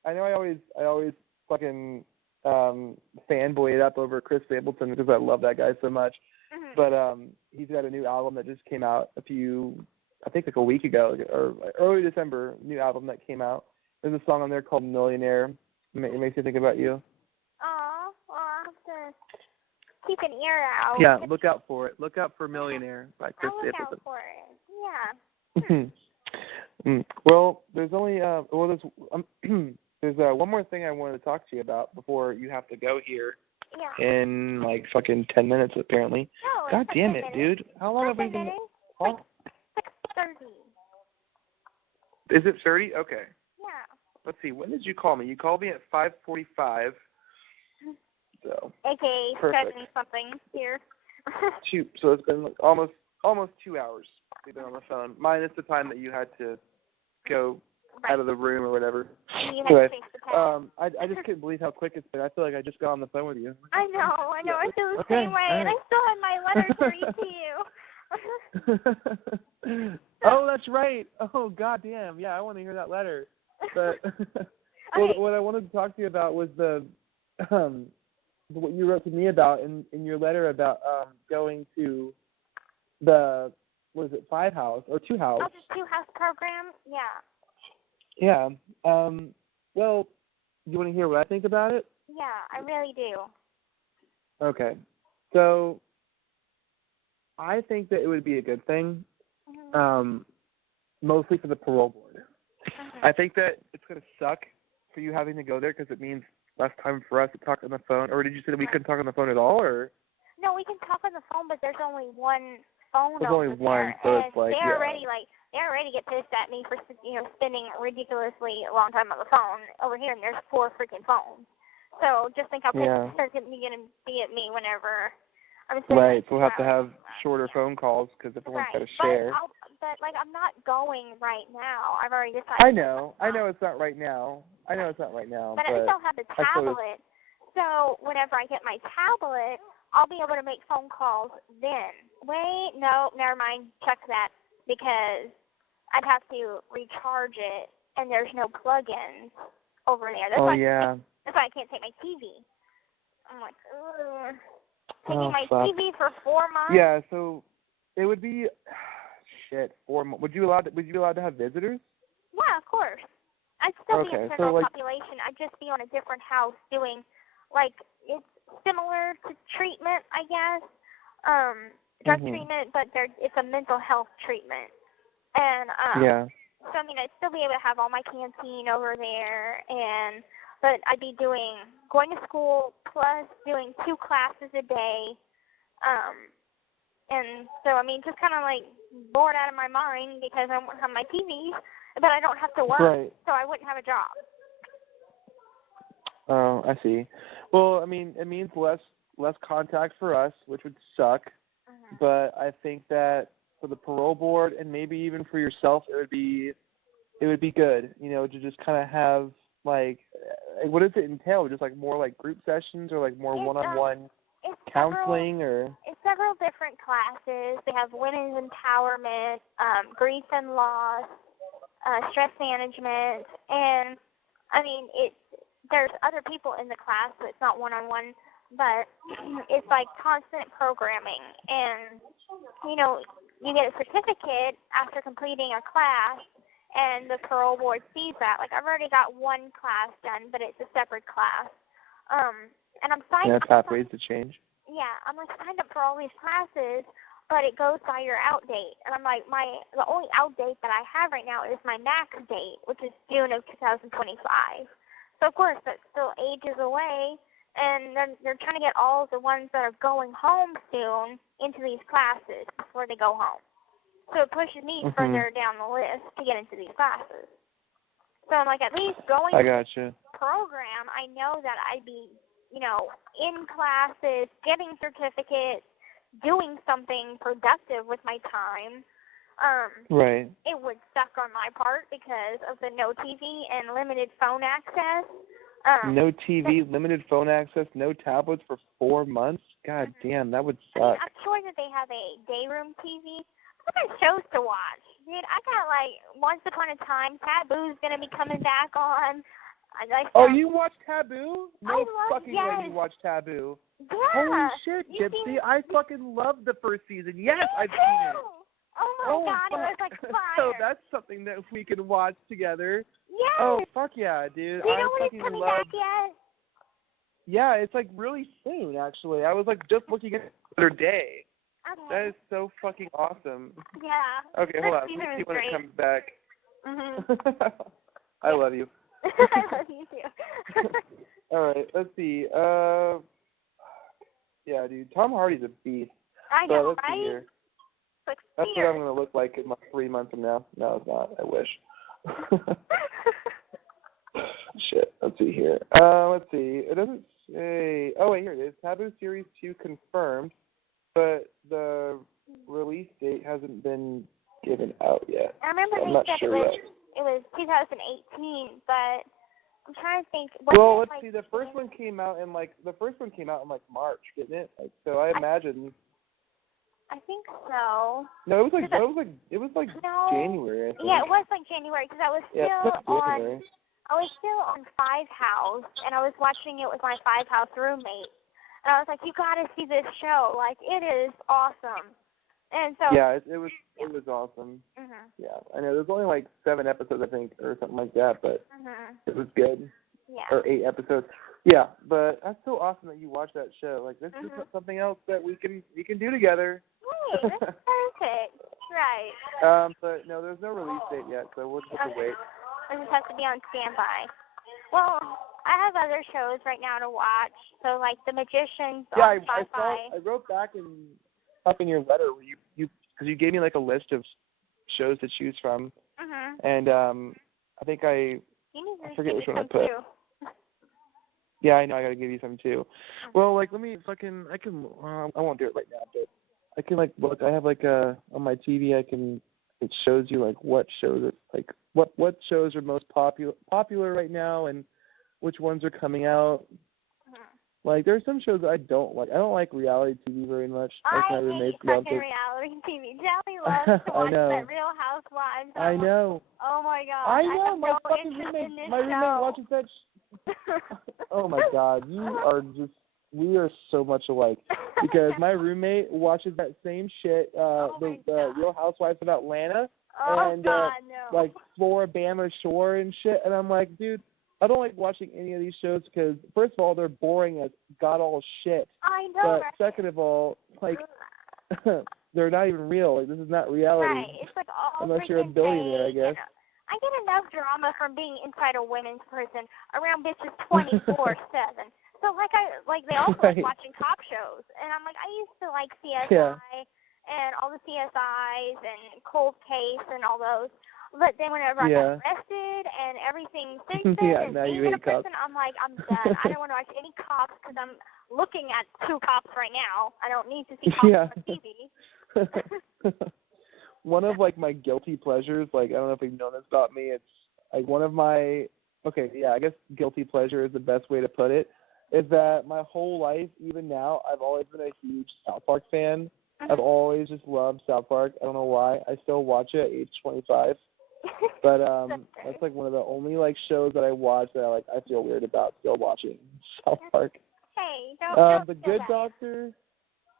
I know I always fucking fanboyed up over Chris Stapleton because I love that guy so much. Mhm. But he's got a new album that just came out I think like a week ago, or early December, new album that came out. There's a song on there called Millionaire. It makes me think about you. Oh, well, I'll have to keep an ear out. Yeah, look out for it. Look out for Millionaire by Chris I'll look Stapleton. out for it. Yeah. Well, there's only there's one more thing I wanted to talk to you about before you have to go here Yeah. in like fucking 10 minutes apparently. No, God it's damn 10 it, minutes. dude. How long have we 10 been? minutes? Huh? Like 6:30. Is it 30? Okay. Yeah. Let's see. When did you call me? You called me at 5:45. So. AKA Perfect. 7 something here. So it's been like almost 2 hours we've been on the phone, minus the time that you had to go out of the room or whatever. You had to change the pad. I just couldn't believe how quick it's been. I feel like I just got on the phone with you. I know. I feel the Okay, same way, all and I right. still have my letter to read to you. Oh, that's right. Oh, goddamn. Yeah, I want to hear that letter. But Okay. what I wanted to talk to you about was what you wrote to me about in your letter about going to the, what is it, 5 house or 2 house? Oh, just 2 house program? Yeah. Yeah. Well, you want to hear what I think about it? Yeah, I really do. Okay. So I think that it would be a good thing, mostly for the parole board. Mm-hmm. I think that it's going to suck for you having to go there because it means less time for us to talk on the phone. Or did you say that we couldn't talk on the phone at all? Or No, we can talk on the phone, but there's only one phone there's over only there. one, so and it's like, they already get pissed at me for spending a ridiculously long time on the phone over here, and there's 4 freaking phones. So just think how pissed they're going to be at me whenever I'm sitting. Right, so we'll have to have shorter phone calls because everyone's got to share. But I'm not going right now. I've already decided. I know it's not right now. But I still have the tablet. So whenever I get my tablet, I'll be able to make phone calls then. Wait, no, never mind. Check that, because I'd have to recharge it, and there's no plug-ins over there. That's why I can't take my TV. I'm like, ugh. Taking my TV for 4 months? Yeah, so it would be 4 months. Would you allowed to have visitors? Yeah, of course. I'd still be in general population. I'd just be on a different house doing, it's similar to treatment, I guess. Drug treatment, but it's a mental health treatment. And so I'd still be able to have all my canteen over there, but I'd be going to school plus doing 2 classes a day. And so just kind of bored out of my mind because I won't have my TV, but I don't have to work, so I wouldn't have a job. Oh, I see. Well, it means less contact for us, which would suck. But I think that for the parole board and maybe even for yourself, it would be good, to just kind of have what does it entail? Just more group sessions or more one-on-one counseling It's several different classes. They have women's empowerment, grief and loss, stress management, and there's other people in the class, so it's not one-on-one, but it's constant programming, and you get a certificate after completing a class, and the parole board sees that. I've already got 1 class done, but it's a separate class, and I'm signed up. Pathways to change. Yeah, I'm signed up for all these classes, but it goes by your out date, and I'm the only out date that I have right now is my max date, which is June of 2025. So of course that's still ages away, and they're trying to get all the ones that are going home soon into these classes before they go home. So it pushes me further down the list to get into these classes. So I'm at least going to the program, I know that I'd be, in classes, getting certificates, doing something productive with my time. Right. It would suck on my part because of the no TV and limited phone access. No TV, limited phone access, no tablets for 4 months? God damn, that would suck. I'm sure that they have a day room TV. I got shows to watch. Dude, I got Once Upon a Time, Taboo's going to be coming back on. Oh, you watched Taboo? No I love, fucking way you watched Taboo. Yeah. Holy shit, Gypsy. I fucking loved the first season. Yes, I've seen it. Oh my God, it was like fire. So that's something that we can watch together. Yes. Oh, fuck yeah, dude. Do you know when it's coming back yet? Yeah, it's like really soon, actually. I was like just looking at it the other day. Okay. That is so fucking awesome. Yeah. Okay, hold on. Let me see when it comes back. Mhm. I love you. I love you too. All right, let's see. Yeah, dude, Tom Hardy's a beast. I know, let's right? see here. Like That's what I'm gonna look like in 3 months from now. No, it's not. I wish. Shit. Let's see here. Let's see. It doesn't say. Oh wait, here it is. Taboo Series 2 confirmed, but the release date hasn't been given out yet. I remember so they said sure it was 2018, but I'm trying to think. Well, let's see. The first one came out in like March, didn't it? Like, so I imagine. I think so. No, it was like January. I think. Yeah, it was like January because I was still on Five House, and I was watching it with my Five House roommate, and I was like, "You got to see this show! Like, it is awesome!" And so yeah, it was awesome. Mhm. Yeah, I know. There's only like 7 episodes, I think, or something like that, but it was good. Yeah. Or 8 episodes. Yeah, but that's so awesome that you watched that show. Like, this is something else that we can do together. Hey, that's perfect. Right. But no, there's no release date yet, so we'll just have to wait. I just have to be on standby. Well, I have other shows right now to watch. So like The Magicians on Sci-Fi. I wrote back up in your letter where because you gave me like a list of shows to choose from, and I think I forget which one I put. Too. Yeah, I know. I gotta give you some too. Well, like, let me fucking. I won't do it right now, but I can like look. I have like on my TV. It shows you like what shows are like what shows are most popular right now and which ones are coming out. Like, there's some shows that I don't like. I don't like reality TV very much. I hate fucking reality TV. Jelly loves to watch that Real Housewives. I know. Oh my God. I know. I have My no fucking interest roommate. in this My roommate show. watches that. Oh my God, we are so much alike. Because my roommate watches that same shit. The Real Housewives of Atlanta and like Floribama Shore and shit. And I'm like, dude, I don't like watching any of these shows because, first of all, they're boring as god all shit. I know. But second of all, like, they're not even real. Like, this is not reality. Right. It's like all unless you're a billionaire, I guess. I get enough drama from being inside a women's prison around bitches 24/7. So they also like watching cop shows, and I'm like, I used to like CSI and all the CSIs and Cold Case and all those. But then whenever I got arrested and everything since then, and being in a prison, I'm like, I'm done. I don't want to watch any cops because I'm looking at 2 cops right now. I don't need to see cops on TV. One of like my guilty pleasures, like, I don't know if you've known this about me. It's like one of my I guess guilty pleasure is the best way to put it. Is that my whole life, even now, I've always been a huge South Park fan. I've always just loved South Park. I don't know why. I still watch it at age 25. But that's like one of the only like shows that I watch that I feel weird about still watching South Park. Hey, don't The Good Doctor.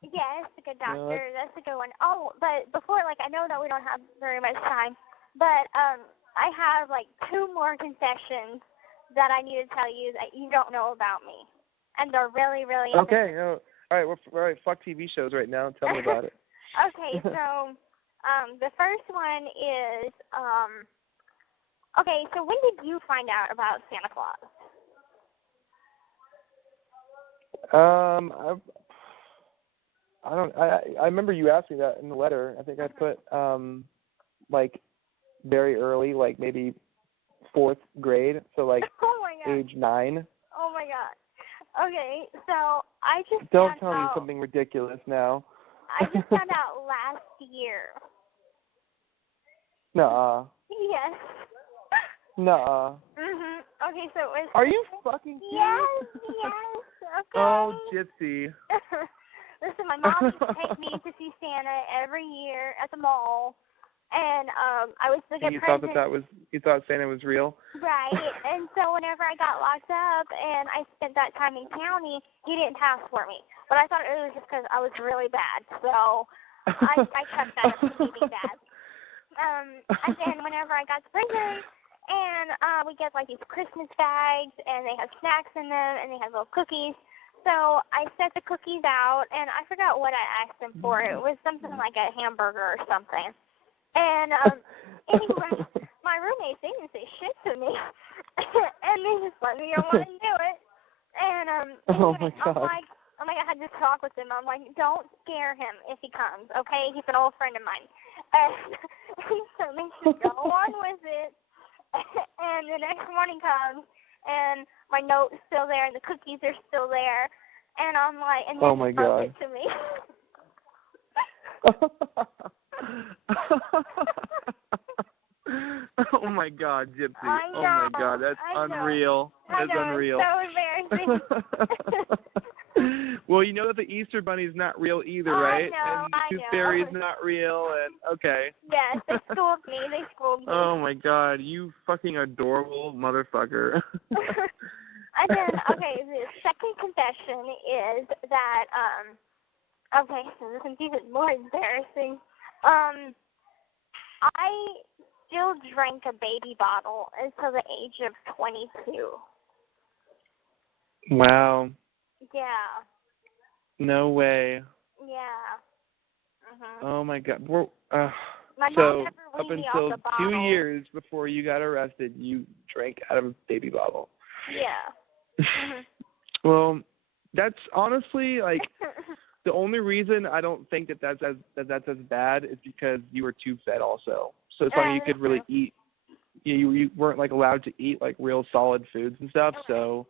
Yes, The Good Doctor. That's a good one. Oh, but before, I know that we don't have very much time, but I have 2 more confessions that I need to tell you that you don't know about me, and they're really, really okay. All right, all right. Fuck TV shows right now. Tell me about it. Okay, so the first one is okay. So when did you find out about Santa Claus? I remember you asked me that in the letter. I think I put very early, maybe 4th grade, so age 9. Oh my God. Okay, so I just don't tell me something ridiculous now. I just found out last year. Nuh-uh. Yes. Nuh-uh. Okay, so it was. Are you fucking serious? Yes. Okay. Oh, Gypsy. Listen, my mom used to take me to see Santa every year at the mall, And I was to get And you presents. you thought Santa was real? Right. And so whenever I got locked up and I spent that time in county, he didn't pass for me. But I thought it was just because I was really bad. So I kept that as being bad. And then whenever I got to prison, and we get like these Christmas bags, and they have snacks in them, and they have little cookies. So I set the cookies out, and I forgot what I asked them for. It was something like a hamburger or something. And anyway, my roommates, they didn't say shit to me, and they just let me go on and do it. And oh my God. I'm like, I had to talk with him. I'm like, don't scare him if he comes, okay? He's an old friend of mine. And so they just go on with it. And the next morning comes, and my note's still there, and the cookies are still there. And I'm like, and oh they my spoke God. it to me. oh my God, Gypsy. I know, oh my God, that's unreal. That's unreal. It's so embarrassing. Well, you know that the Easter Bunny's not real either, right? And the Tooth Fairy's not real, and okay. Yes, they schooled me. Oh my God, you fucking adorable motherfucker. And then, okay, the second confession is that, okay, so this is even more embarrassing. I still drank a baby bottle until the age of 22. Wow. Yeah. No way. Yeah. Mhm. Oh my God. My so mom never up weaned me until off the bottle. 2 years before you got arrested, you drank out of a baby bottle. Yeah. Mhm. Well, that's honestly like the only reason I don't think that's as bad is because you were too fed also. So it's like you could really eat. You weren't like allowed to eat like real solid foods and stuff. So.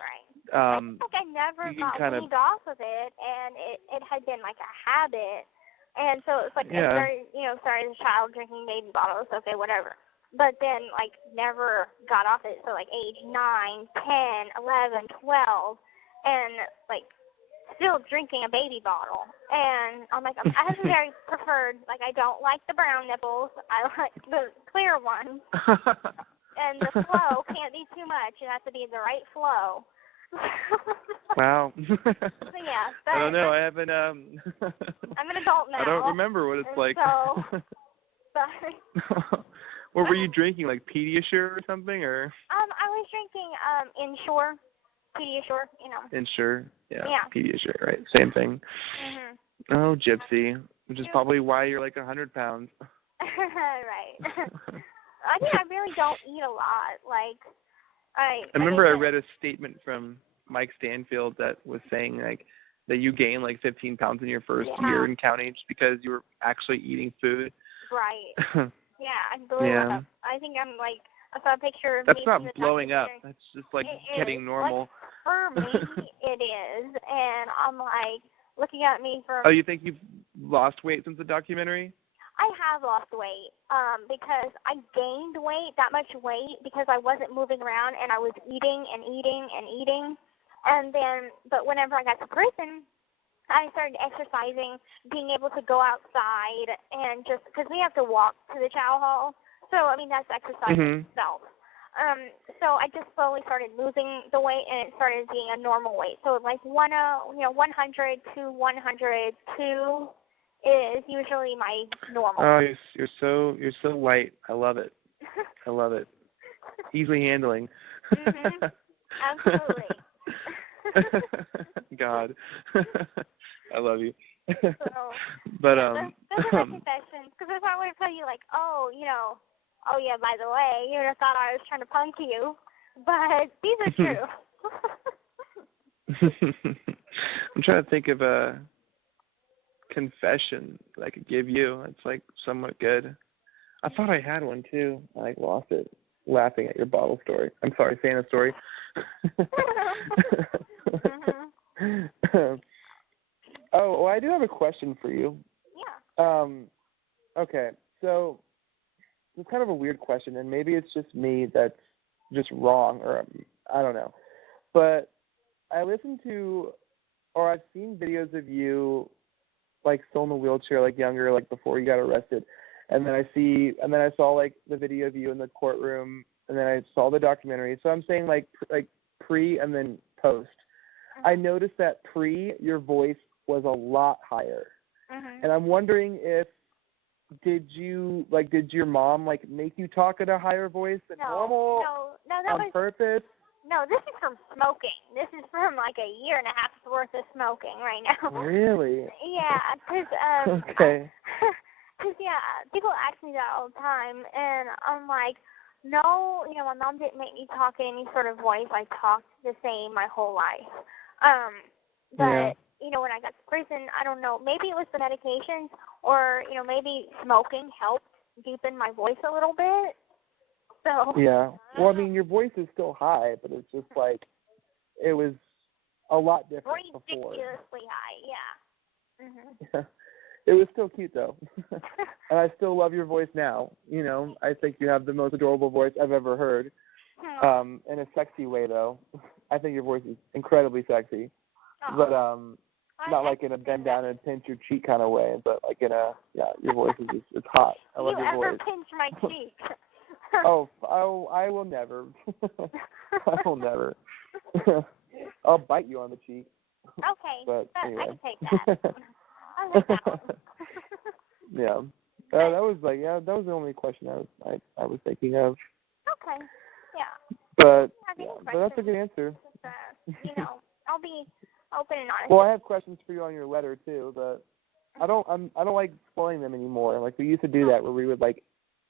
Right. I think I never got weaned off of it, and it had been like a habit, and so it was like I started, started as a child drinking baby bottles, okay, whatever. But then like never got off it, so like age 9, 10, 11, 12, and like still drinking a baby bottle, and I'm like I have a very preferred, like I don't like the brown nipples, I like the clear ones, and the flow can't be too much, it has to be the right flow. Wow. So yeah, I don't know. I haven't. I'm an adult now. I don't remember what it's like. So, sorry. What were you drinking? Like Pediasure or something, or? I was drinking Ensure, Pediasure, Ensure, yeah. Yeah. Pediasure, right? Same thing. Mhm. Oh, Gypsy, which is probably why you're like 100 pounds. Right. I really don't eat a lot. Like. I remember I read a statement from Mike Stanfield that was saying like that you gained like 15 pounds in your first year in county just because you were actually eating food. Right. Yeah, I blew up. I think I'm like, I saw a picture of me. That's not blowing up. That's just like getting normal. Like, for me, it is, and I'm like looking at me from. Oh, you think you've lost weight since the documentary? I have lost weight because I gained weight, that much weight, because I wasn't moving around and I was eating and eating and eating. And then, but whenever I got to prison, I started exercising, being able to go outside and just, because we have to walk to the chow hall. So, I mean, that's exercise itself. So I just slowly started losing the weight, and it started being a normal weight. So like 100 to 102 is usually my normal. Oh, you're so light. I love it. I love it. Easily handling. Absolutely. God, I love you. So, but those are my confessions, because if I would have told you like, oh yeah, by the way, you would have thought I was trying to punk you, but these are true. I'm trying to think of a confession that I could give you. It's like somewhat good. I thought I had one too. I lost it laughing at your bottle story. I'm sorry, Santa story. Oh, well, I do have a question for you. Yeah. Okay, so it's kind of a weird question, and maybe it's just me that's just wrong, or I don't know. But I listened to, or I've seen videos of you like still in the wheelchair, like younger, like before you got arrested. and then I saw like the video of you in the courtroom, and then I saw the documentary. So I'm saying like pre and then post. I noticed that pre, your voice was a lot higher, and I'm wondering if did your mom like make you talk at a higher voice than normal? No, that on purpose? No, this is from smoking. This is from like a year and a half's worth of smoking right now. Really? Yeah, because okay. Because people ask me that all the time, and I'm like, no, my mom didn't make me talk in any sort of voice. I talked the same my whole life. But when I got to prison, I don't know. Maybe it was the medications, or maybe smoking helped deepen my voice a little bit. So. Yeah. Well, I mean, your voice is still high, but it's just like it was a lot different before. Ridiculously high. Yeah. Yeah. It was still cute though, and I still love your voice now. I think you have the most adorable voice I've ever heard. In a sexy way though. I think your voice is incredibly sexy, but not like in a bend down and pinch your cheek kind of way, but like in a your voice is just, it's hot. I love your voice. You ever pinch my cheek? I will never. I will never. I'll bite you on the cheek. Okay, but anyway. I can take that. I'll take that one. Yeah. That was the only question I was thinking of. Okay. Yeah. But that's a good answer. I'll be open and honest. Well, I have questions for you on your letter too, but I don't like spoiling them anymore. Like we used to do that where we would like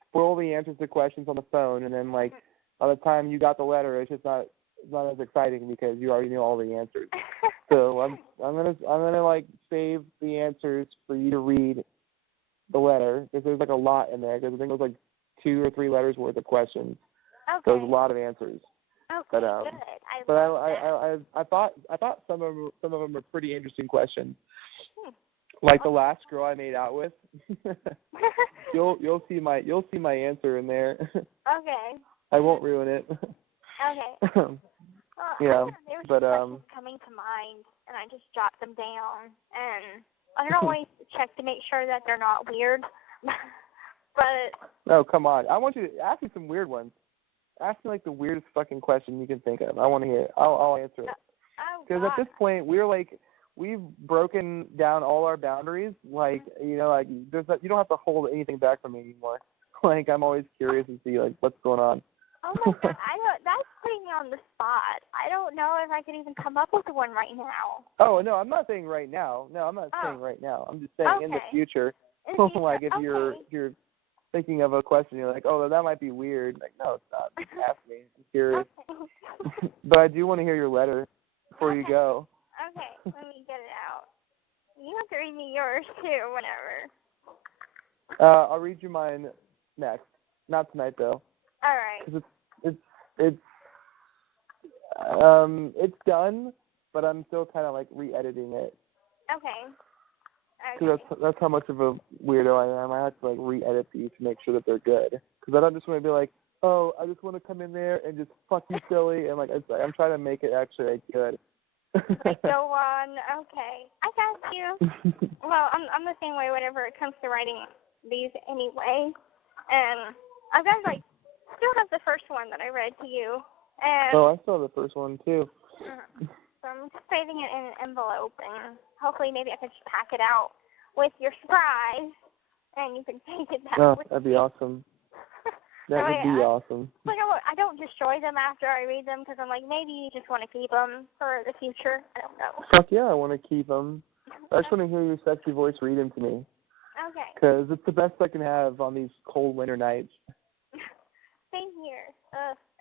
spoil the answers to questions on the phone, and then like by the time you got the letter, it's just not as exciting because you already knew all the answers. So I'm gonna like save the answers for you to read the letter because there's like a lot in there because I think it was like 2 or 3 letters worth of questions. Okay. So there's a lot of answers. Okay, but good. I thought some of them are pretty interesting questions. Like the last girl I made out with. you'll see my answer in there. Okay. I won't ruin it. Okay. Well, yeah, there were coming to mind, and I just jot them down, and I don't always check to make sure that they're not weird. But no, come on! I want you to ask me some weird ones. Ask me like the weirdest fucking question you can think of. I want to hear it. I'll answer it. Because at this point, we've broken down all our boundaries. Like you don't have to hold anything back from me anymore. Like I'm always curious to see like what's going on. Oh my God, that's putting me on the spot. I don't know if I could even come up with one right now. Oh no, I'm not saying right now. No, I'm not saying right now. I'm just saying in the future. Like if you're thinking of a question, you're like, oh, that might be weird. Like, no, it's not. Just ask me. I'm curious. Okay. But I do want to hear your letter before you go. Okay, let me get it out. You have to read me yours too, whenever. I'll read you mine next. Not tonight though. All right. 'Cause it's done, but I'm still kind of like re-editing it. Okay. Because that's how much of a weirdo I am. I have to like re-edit these to make sure that they're good. Because I don't just want to be like, oh, I just want to come in there and just fuck you silly, and like I'm trying to make it actually like good. Like go on. Okay, I got you. Well, I'm the same way whenever it comes to writing these anyway, and I've got still have the first one that I read to you. And I saw the first one too. So I'm just saving it in an envelope, and hopefully maybe I can just pack it out with your surprise, and you can take it back. Oh, that'd be awesome. That would be awesome. Like I don't destroy them after I read them because I'm like, maybe you just want to keep them for the future. I don't know. Fuck yeah, I want to keep them. I just want to hear your sexy voice read them to me. Okay. Because it's the best I can have on these cold winter nights. Same here.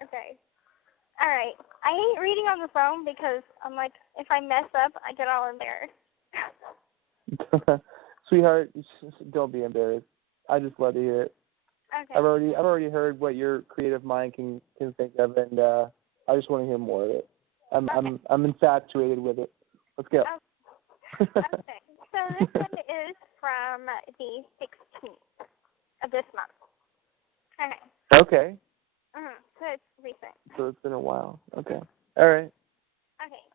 Okay. All right. I hate reading on the phone because I'm like, if I mess up, I get all embarrassed. Sweetheart, don't be embarrassed. I just love to hear it. Okay. I've already heard what your creative mind can think of, and I just want to hear more of it. I'm infatuated with it. Let's go. Okay. So this one is from the 16th of this month. Okay. So it's recent. So it's been a while. Okay. All right. Okay.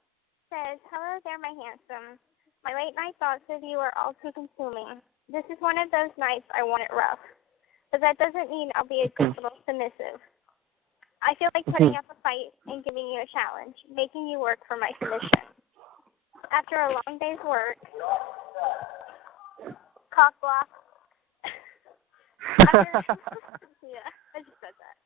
Says, hello there, my handsome. My late night thoughts of you are all too consuming. This is one of those nights I want it rough. but that doesn't mean I'll be a good little submissive. I feel like putting up a fight and giving you a challenge, making you work for my submission. After a long day's work, cock block. Yeah, I just said that.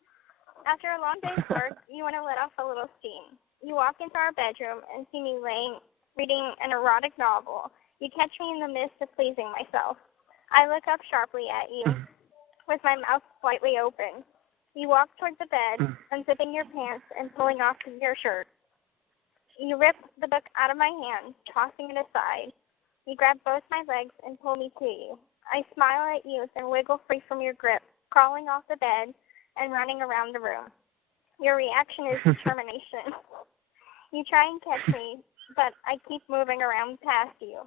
After a long day's work, you want to let off a little steam. You walk into our bedroom and see me reading an erotic novel. You catch me in the midst of pleasing myself. I look up sharply at you, with my mouth slightly open. You walk towards the bed, unzipping your pants and pulling off your shirt. You rip the book out of my hand, tossing it aside. You grab both my legs and pull me to you. I smile at you and wiggle free from your grip, crawling off the bed and running around the room. Your reaction is determination. You try and catch me, but I keep moving around past you.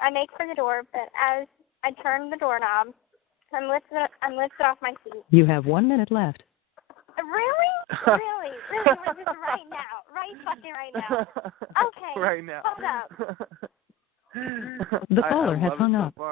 I make for the door, but as I turn the doorknob, I'm lifted off my seat. You have 1 minute left. Really? Really? Just right now. Right fucking right now. Okay. Right now. Hold up. The caller has hung so up. far.